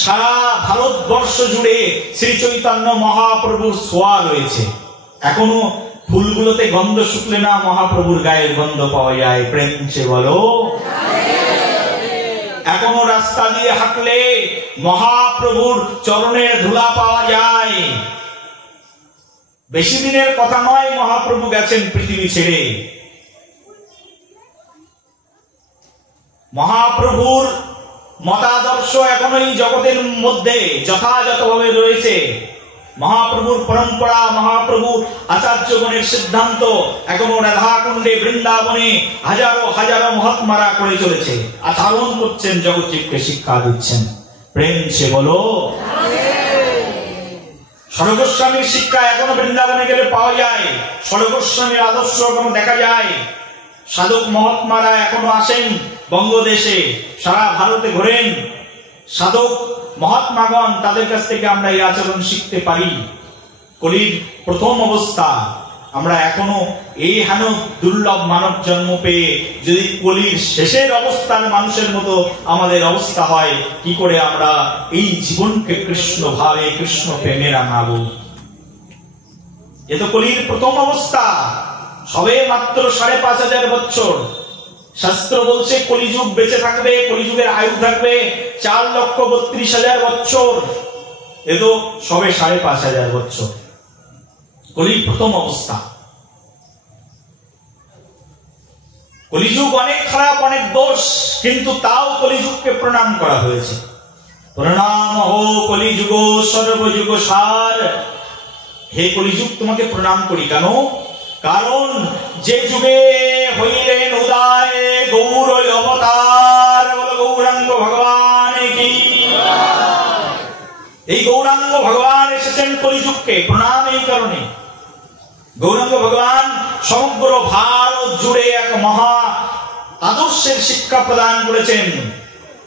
সারা ভারতবর্ষ জুড়ে শ্রী চৈতন্য মহাপ্রভুর ছোঁয়া রয়েছে। এখনো ফুলগুলোতে গন্ধ শুকলে না মহাপ্রভুর গায়ের গন্ধ পাওয়া যায়। প্রেম সে বলো। এখনো রাস্তা দিয়ে হাঁটলে মহাপ্রভুর চরণের ধুলা পাওয়া যায়। বেশি দিনের কথা নয়, মহাপ্রভু গেছেন পৃথিবী ছেড়ে। মহাপ্রভুর মতাদর্শ এখনো এই জগতের মধ্যে যথাযথভাবে রয়েছে। মহাপ্রভুর পরম্পরা, মহাপ্রভুর আচার্যগণের সিদ্ধান্ত এখনো রাধাকুণ্ডে বৃন্দাবনে হাজারো হাজারো মহাত্মারা করে চলেছে, আচরণ করছেন, জগৎজীবকে শিক্ষা দিচ্ছেন। প্রেম সে বলো। সরগোস্বামীর শিক্ষা এখনো বৃন্দাবনে গেলে পাওয়া যায়, সরগোস্বামীর আদর্শ এখনো দেখা যায়। সাধক মহাত্মারা এখনো আসেন বঙ্গদেশে, সারা ভারতে ঘোরেন। সাধক মহাত্মাগণ, তাদের কাছ থেকে আমরা এই আচরণ শিখতে পারি। কলির প্রথম অবস্থা, আমরা এখনো এই হেন দুর্লভ মানব জন্ম পেয়ে যদি কলির শেষের অবস্থার মানুষের মতো আমাদের অবস্থা হয়, কি করে আমরা এই জীবনকে কৃষ্ণ ভাবে, কৃষ্ণ প্রেমে রাঙাবো? এ তো কলির প্রথম অবস্থা, সবে মাত্র 5,500 বছর। শাস্ত্র বলছে কলিযুগ বেঁচে থাকবে, কলিযুগের আয়ু থাকবে 4,32,000 বছর। এ তো সবে 5,500 বছর, কলির প্রথম অবস্থা। কলিযুগ অনেক খারাপ, অনেক দোষ, কিন্তু তাও কলিযুগকে প্রণাম করা হয়েছে। প্রণাম হো কলিযুগ সর্বযুগ সার। হে কলিযুগ, তোমাকে প্রণাম করি। কেন? কারণ যে যুগে হইলেন উদয় গৌর অবতার, বলো গৌরাঙ্গ ভগবান কি। এই গৌরাঙ্গ ভগবান এসেছেন কলিযুগকে প্রণাম এই কারণে। গৌরাঙ্গ ভগবান সমগ্র ভারত জুড়ে এক মহা আদর্শের শিক্ষা প্রদান করেছেন।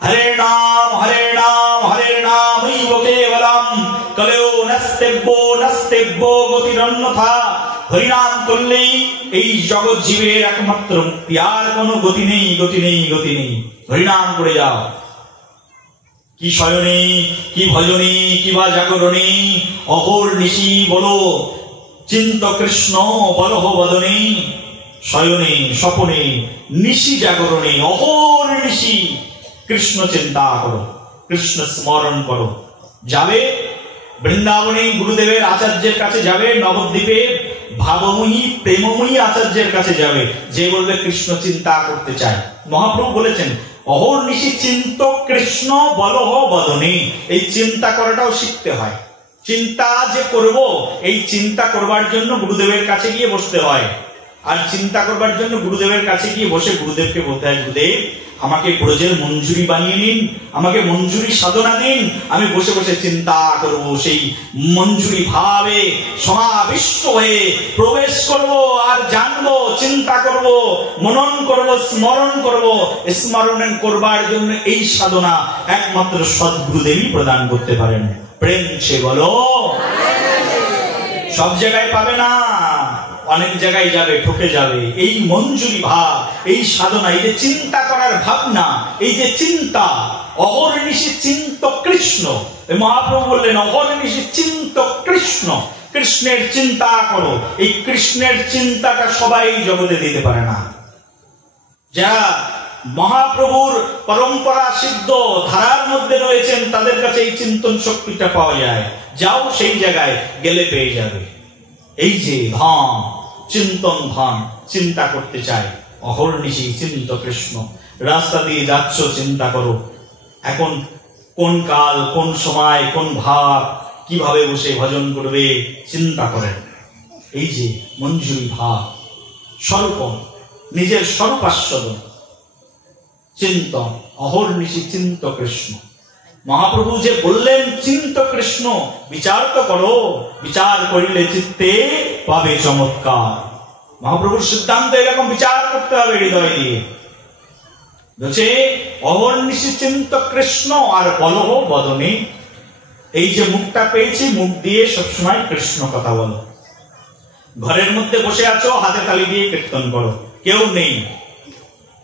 হরে নাম হরে নাম হরে নাম কেবলম কলেও নস্তেব্য গতিরন্যথা। হরিনাম করলেই এই জগৎ জীবের একমাত্র মুক্তি, আর কোনো গতি নেই, গতি নেই, গতি নেই। হরিনাম করে যাও। কি শয়নে, কি ভজনে, কি বা জাগরণে, অহর নিশি বলো চিন্ত কৃষ্ণ বলহ বদনে। শয়নে স্বপনে নিশি জাগরণে অহর নিশি কৃষ্ণ চিন্তা করো, কৃষ্ণ স্মরণ করো। যাবে বৃন্দাবনে গুরুদেবের আচার্যের কাছে যাবে, নবদ্বীপে ভাবময়ী প্রেমময়ী আচার্যের কাছে যাবে, যে বলবে কৃষ্ণ চিন্তা করতে চায়। মহাপ্রভু বলেছেন অহর্নিশি চিন্ত কৃষ্ণ বলহ বদনে। এই চিন্তা করাটাও শিখতে হয়। চিন্তা যে করব, এই চিন্তা করবার জন্য গুরুদেবের কাছে গিয়ে বসতে হয়। আর চিন্তা করবার জন্য গুরুদেবের কাছে গিয়ে বসে গুরুদেবকে বলতে হয়, গুরুদেব আমাকে ব্রজের মঞ্জুরি বানিয়ে নিন, আমাকে মঞ্জুরি সাধনা দিন, আমি বসে বসে চিন্তা করব। সেই মঞ্জুরি ভাবে সমাবিষ্ট হয়ে প্রবেশ করব, আর জানবো, চিন্তা করব, মনন করব, স্মরণ করব। স্মরণ করবার জন্য এই সাধনা একমাত্র সদ্গুরুদেবই প্রদান করতে পারেন। প্রেম সে বলো। সব জায়গায় পাবে না, অনেক জায়গায় যাবে, ঠকে যাবে। এই মঞ্জুরি ভাব, এই সাধনা, এই যে চিন্তা করার ভাবনা, এই যে চিন্তা, অহর্নিশি চিন্ত কৃষ্ণ। মহাপ্রভু বললেন অহর্নিশি চিন্ত কৃষ্ণ, কৃষ্ণের চিন্তা করো। এই কৃষ্ণের চিন্তাটা সবাই জগতে দিতে পারে না। যারা মহাপ্রভুর পরম্পরা সিদ্ধ ধারার মধ্যে রয়েছেন, তাদের কাছে এই চিন্তন শক্তিটা পাওয়া যায়। যাও সেই জায়গায় গেলে পেয়ে যাবে। এই যে ধন, চিন্তন ধন, চিন্তা করতে চাই, অহর্নিশি চিন্ত কৃষ্ণ। রাস্তা দিয়ে যাচ্ছ, চিন্তা করো এখন কোন কাল, কোন সময়, কোন ভাব, কিভাবে বসে ভজন করবে, চিন্তা করেন। এই যে মঞ্জুরি ভাব, স্বরূপম, নিজের স্বরূপাস্বাদন, চিন্তন, অহর্নিশি চিন্ত কৃষ্ণ। মহাপ্রভু যে বললেন চিন্ত কৃষ্ণ, বিচার তো করো, বিচার করিলে চিত্তে পাবে চমৎকার। মহাপ্রভুর সিদ্ধান্ত এরকম, বিচার করতে হবে হৃদয় দিয়ে। বলছে অহর্নিশি চিন্ত কৃষ্ণ আর বলহ বদনে। এই যে মুখটা পেয়েছি, মুখ দিয়ে সবসময় কৃষ্ণ কথা বলো। ঘরের মধ্যে বসে আছো, হাতে তালি দিয়ে কীর্তন করো। কেউ নেই,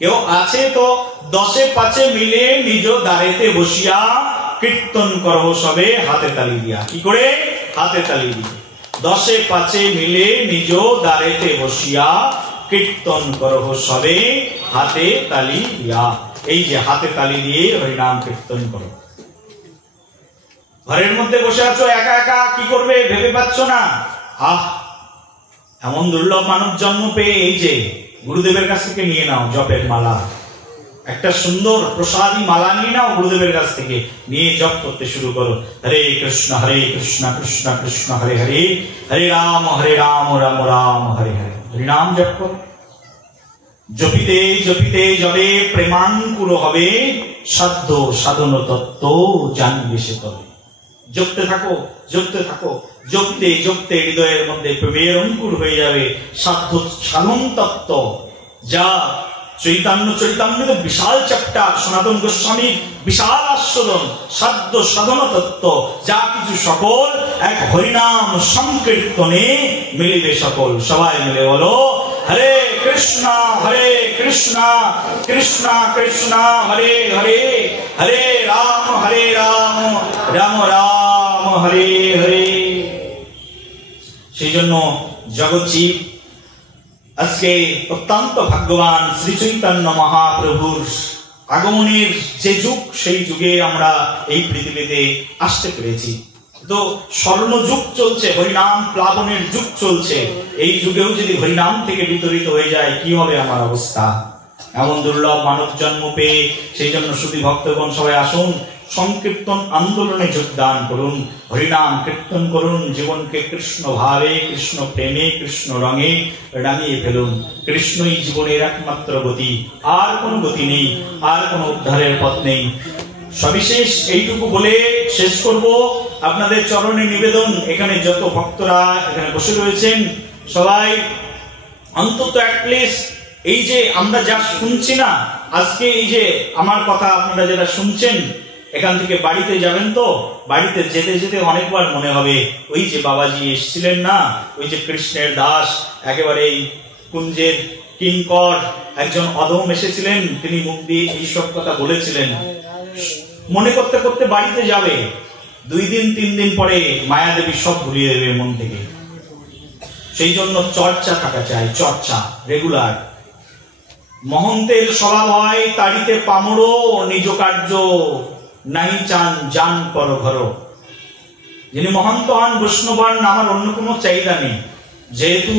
কেউ আছে তো 10-5 মিলে নিজ দ্বারেতে বসিয়া কীর্তন করো সবে হাতে তালি দিয়া। কি করে? হাতে তালি দিয়ে। 10-5 মিলে নিজ দ্বারেতে বসিয়া কীর্তন করো সবে হাতে তালি দিয়া। এই যে হাতে তালি দিয়ে হরিনাম কীর্তন করো। ঘরের মধ্যে বসে আছো, একা একা কি করবে ভেবে পাচ্ছ না। এমন দুর্লভ মানব জন্ম পেয়ে এই যে গুরুদেবের কাছ থেকে নিয়ে নাও জপের মালা, একটা সুন্দর প্রসাদী মালা নিয়ে নাও গুরুদেবের কাছ থেকে, নিয়ে জপ করতে শুরু করো। হরে কৃষ্ণ কৃষ্ণ কৃষ্ণ হরে হরে, হরে রাম রাম রাম হরে হরে। হরিনাম জপ করো। জপিতে জপিতে যবে প্রেমাঙ্কুর হবে, সাধ্য সাধন তত্ত্ব জানবে সে তবে। জপতে থাকো, জপতে থাকো, জপতে জপতে হৃদয়ের মধ্যে প্রেমের অঙ্কুর হয়ে যাবে সাধ্য সাধন তত্ত্ব। যা চৈতন্য চৈতন্যের বিশাল চ্যাপ্টার, সনাতন গোস্বামীর বিশাল আস্বাদন, সাধ্য সাধন তত্ত্ব, যা কিছু সকল এক হরিনাম সংকীর্তনে মিলিবে সকল। সবাই মিলে বলো হরে কৃষ্ণ কৃষ্ণ কৃষ্ণ হরে হরে, হরে রাম রাম রাম হরে হরে। সেই জন্য জগৎজীব আজকে অত্যন্ত ভাগ্যবান শ্রী চৈতন্য মহাপ্রভুর আগমনের যে যুগ, সেই যুগে আমরা এই পৃথিবীতে আসতে পেরেছি। তো স্বর্ণ যুগ চলছে, হরিনাম প্লাবনের যুগ চলছে। এই যুগেও যদি হরিনাম থেকে বিতরিত হয়ে যায়, কি হবে আমার অবস্থা? এমন দুর্লভ মানব জন্ম পেয়ে সেই জন্য শুধু ভক্তগণ সবাই আসুন, সংকীর্তন আন্দোলনে যোগদান করুন, হরিনাম কীর্তন করুন, জীবনকে কৃষ্ণ ভাবে, কৃষ্ণ প্রেমে, কৃষ্ণ রঙে রাঙিয়ে ফেলুন। কৃষ্ণই জীবনের একমাত্র গতি, আর কোনো গতি নেই, আর কোনো উদ্ধারের পথ নেই। সবিশেষ এইটুকু বলে শেষ করব। আপনাদের চরণে নিবেদন, এখানে যত ভক্তরা এখানে বসে রয়েছেন সবাই অন্তত অ্যাটলিস্ট এই যে আমরা যা শুনছি না আজকে, এই যে আমার কথা আপনারা যারা শুনছেন, এখান থেকে বাড়িতে যাবেন, তো বাড়িতে যেতে যেতে অনেকবার মনে হবে ওই যে বাবাজি এসেছিলেন না, ওই যে কৃষ্ণের দাস, একেবারে এই কুঞ্জের কিঙ্কর একজন অধম এসেছিলেন, তিনি মুখ দিয়ে এইসব কথা বলেছিলেন। মনে করতে করতে বাড়িতে যাবে, 2 দিন 3 দিন পরে মায়াদেবী সব ভুলিয়ে দেবে মন থেকে। সেই জন্য চর্চা থাকা চাই, চর্চা রেগুলার। মহন্তের স্বভাব হয় তাড়িতে পামড়ো, নিজ কার্য নাই চান জান পর ঘর। যিনি মহন্ত হন, বৈষ্ণব হন, আমার অন্য কোনো চাহিদা নেই। যেহেতু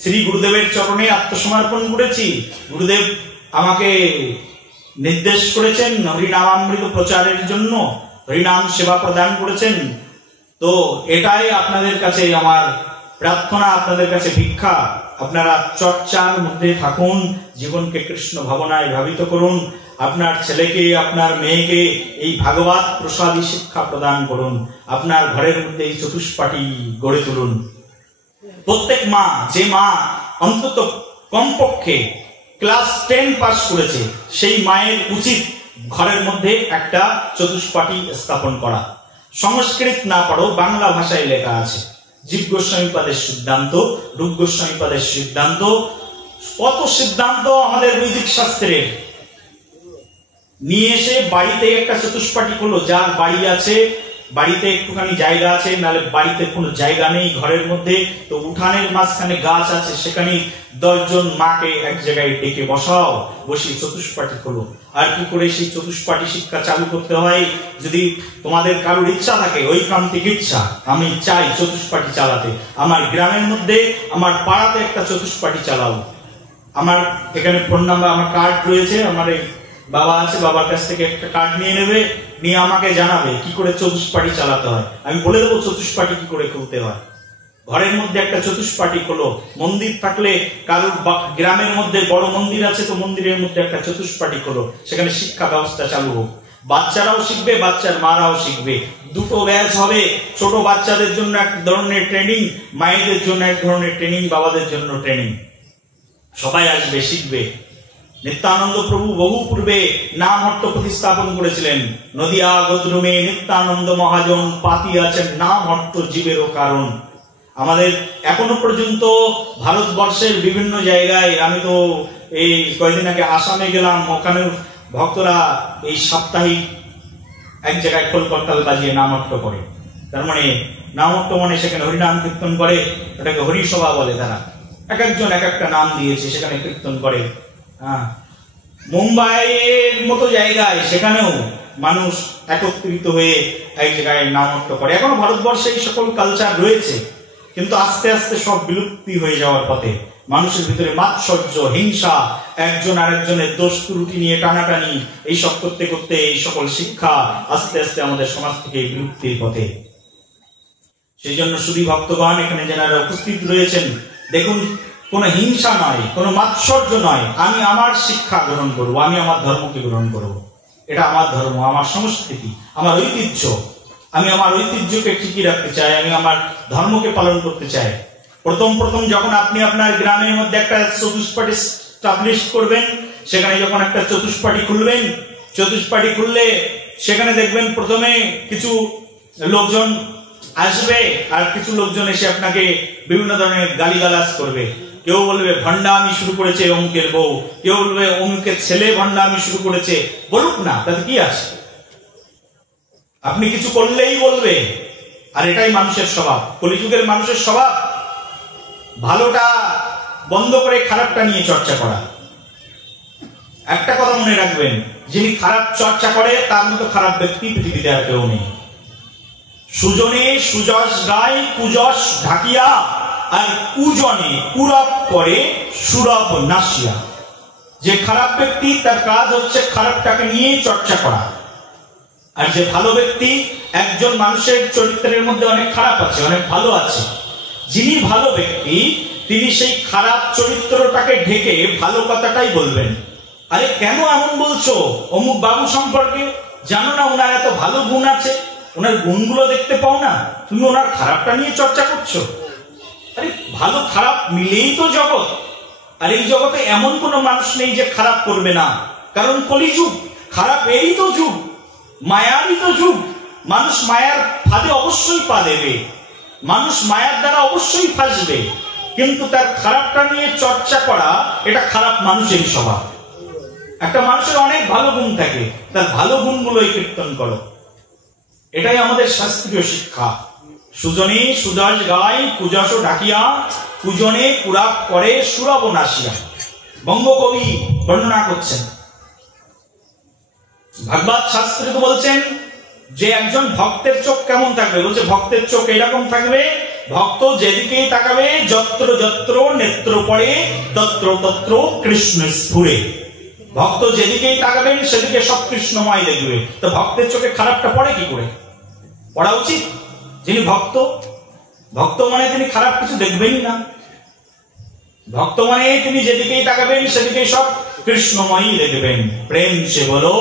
শ্রী গুরুদেবের চরণে আত্মসমর্পণ করেছি, গুরুদেব আমাকে নির্দেশ করেছেন হরিনামামৃত প্রচারের জন্য, হরিনাম সেবা প্রদান করেছেন, তো এটাই আপনাদের কাছে আমার প্রার্থনা, আপনাদের কাছে ভিক্ষা। আপনারা চর্চার মধ্যে থাকুন, জীবনকে কৃষ্ণ ভাবনায় ভাবিত করুন, আপনার ছেলেকে, আপনার মেয়েকে এই ভাগবত প্রসাদী শিক্ষা প্রদান করুন, আপনার ঘরের মধ্যে এই চতুষ্পাঠী গড়ে তুলুন। প্রত্যেক মা, যে মা অন্তত কমপক্ষে ক্লাস 10 পাস করেছে, সেই মায়ের উচিত ঘরের মধ্যে একটা চতুষ্পাঠী স্থাপন করা। সংস্কৃত না পড়ো, বাংলা ভাষায় লেখা আছে। জীব গোস্বামীপাদের সিদ্ধান্ত, রূপ গোস্বামীপাদের সিদ্ধান্ত, কত সিদ্ধান্ত আমাদের বৈদিক শাস্ত্রের নিয়ে এসে বাড়িতে একটা চতুষ্পাঠী হলো। যার বাড়ি আছে, বাড়িতে একটুখানি জায়গা আছে, নাহলে বাড়িতে কোনো জায়গা নেই ঘরের মধ্যে, তো উঠানের মাঝখানে গাছ আছে, সেখানে 10 জন মাকে এক জায়গায় ডেকে বসাও, বসে চতুষ্পাঠী হলো। আর কি করে সেই চতুষ্পাঠী শিক্ষা চালু করতে হয়, যদি তোমাদের কারোর ইচ্ছা থাকে, ঐকান্তিক ইচ্ছা, আমি চাই চতুষ্পাঠী চালাতে, আমার গ্রামের মধ্যে, আমার পাড়াতে একটা চতুষ্পাঠী চালাও। আমার এখানে ফোন নাম্বার, আমার কার্ড রয়েছে, আমার এই বাবা আছে, বাবার কাছ থেকে একটা কার্ড নিয়ে নেবে, নিয়ে আমাকে জানাবে কি করে চতুষ্পাঠী চালাতে হয়। আমি বলে দেবো চতুষ্পাঠী কি করে খুলতে হয়। ঘরের মধ্যে একটা চতুষ্পাঠী খোলো। মন্দির থাকলে, কারোর গ্রামের মধ্যে বড় মন্দির আছে, তো মন্দিরের মধ্যে একটা চতুষ্পাঠী খোলো, সেখানে শিক্ষা ব্যবস্থা চালু হোক। বাচ্চারাও শিখবে, বাচ্চার মারাও শিখবে, দুটো ব্যাচ হবে। ছোট বাচ্চাদের জন্য এক ধরনের ট্রেনিং, মায়েদের জন্য এক ধরনের ট্রেনিং, বাবাদের জন্য ট্রেনিং। সবাই আসবে, শিখবে। নিত্যানন্দ প্রভু বহু পূর্বে নাম হট্ট প্রতিস্থাপন করেছিলেন। নদিয়া গোদ্রুমে নিত্যানন্দ মহাজন পাতি আছেন নাম হট্ট জীবেরও কারণ। আমাদের এখনো পর্যন্ত ভারতবর্ষের বিভিন্ন জায়গায়, আমি তো এই কয়েকদিন আগে আসামে গেলাম, ওখানে ভক্তরা এই সাপ্তাহিক এক জায়গায় খোল করতাল বাজিয়ে নাম হট্ট করে। তার মানে নাম হট্ট মানে সেখানে হরিনাম কীর্তন করে, ওটাকে হরিসভা বলে। তারা এক একজন এক একটা নাম দিয়েছে, সেখানে কীর্তন করে। মুম্বাইয়ের মতো জায়গায় সেখানেও মানুষ একত্রিত হয়ে এক জায়গায় নামট্য করে। এখনো ভারতবর্ষে এই সকল কালচার রয়েছে, কিন্তু আস্তে আস্তে সব বিলুপ্তি হয়ে যাওয়ার পথে। মানুষের ভিতরে মাৎসর্য, হিংসা, একজন আরেকজনের দোষ ত্রুটি নিয়ে টানাটানি, এইসব করতে করতে এই সকল শিক্ষা আস্তে আস্তে আমাদের সমাজ থেকে বিলুপ্তির পথে। সেই জন্য শুধু ভক্তগণ এখানে যারা উপস্থিত রয়েছেন, দেখুন কোনো হিংসা নয়, কোনো মাৎসর্য নয়। আমি আমার শিক্ষা গ্রহণ করবো, আমি আমার ধর্মকে গ্রহণ করবো। এটা আমার ধর্ম, আমার সংস্কৃতি, আমার ঐতিহ্য। আমি আমার ঐতিহ্যকে টিকিয়ে রাখতে চাই, আমি আমার ধর্মকে পালন করতে চাই। প্রথম যখন আপনি আপনার গ্রামের মধ্যে একটা চতুষ্পাঠী স্টাবলিশ করবেন, সেখানে যখন একটা চতুষ্পাঠী খুলবেন, চতুষ্পাঠী খুললে সেখানে দেখবেন প্রথমে কিছু লোকজন আসবে, আর কিছু লোকজন এসে আপনাকে বিভিন্ন ধরনের গালিগালাজ করবে। কেউ বলবে ভণ্ডামি শুরু করেছে অমুকের বউ, কেউ বলবে অমুকের ছেলে ভণ্ডামি শুরু করেছে। বলুক না, তাতে কি আছে? আপনি কিছু করলেই বলবে। আর এটাই মানুষের স্বভাব, কলিযুগের মানুষের স্বভাব। ভালোটা বন্ধ করে খারাপটা নিয়ে চর্চা করা। একটা কথা মনে রাখবেন, যিনি খারাপ চর্চা করে তার মতো খারাপ ব্যক্তি পৃথিবীতে আর কেউ নেই। সুজনে সুযশ গায় কুযশ ঢাকিয়া, আর কুজনে কুরব করে সুরব নাশিয়া। যে খারাপ ব্যক্তি তার কাজ হচ্ছে খারাপটাকে নিয়ে চর্চা করা, আর যে ভালো ব্যক্তি, একজন মানুষের চরিত্রের মধ্যে অনেক খারাপ আছে, অনেক ভালো আছে। যিনি ভালো ব্যক্তি তিনি সেই খারাপ চরিত্রটাকে ঢেকে ভালো কথাটাই বলবেন। আরে কেন এমন বলছো অমুক বাবু সম্পর্কে? জানো না ওনার এত ভালো গুণ আছে, ওনার গুণগুলো দেখতে পাও না, তুমি ওনার খারাপটা নিয়ে চর্চা করছো। আরে ভালো খারাপ মিলেই তো জগৎ, আর এই জগতে এমন কোনো মানুষ নেই যে খারাপ করবে না, কারণ কলিযুগ, খারাপ এরই তো যুগ, মায়ারই তো যুগ। মানুষ মায়ার ফাঁদে অবশ্যই পা দেবে, মানুষ মায়ার দ্বারা অবশ্যই ফাঁসবে, কিন্তু তার খারাপটা নিয়ে চর্চা করা এটা খারাপ মানুষেরই স্বভাব। একটা মানুষের অনেক ভালো গুণ থাকে, তার ভালো গুণগুলোই কীর্তন করো, এটাই আমাদের শাস্ত্রীয় শিক্ষা। সুজনে সুযশ গায় কুযশ ঢাকিয়া, কুজনে কুরব করে সুরব নাশিয়া। বঙ্গকবি বর্ণনা করছেন, ভাগবত শাস্ত্রে তো বলছেন যে একজন ভক্তের চোখ কেমন থাকবে, বলছে ভক্তের চোখ এরকম থাকবে, ভক্ত যেদিকেই তাকাবে যত্র যত্র নেত্র পড়ে তত্র তত্র কৃষ্ণ স্ফুরে। ভক্ত যেদিকেই তাকাবেন সেদিকে সব কৃষ্ণময় দেখবে। তো ভক্তের চোখে খারাপটা পড়ে কি করে? পড়া উচিত। যিনি ভক্ত, ভক্ত মানে তিনি খারাপ কিছু দেখবেনই না। ভক্ত মানে তিনি যেদিকেই তাকাবেন সেদিকে সব কৃষ্ণময়ই দেখবেন। প্রেম সে বলো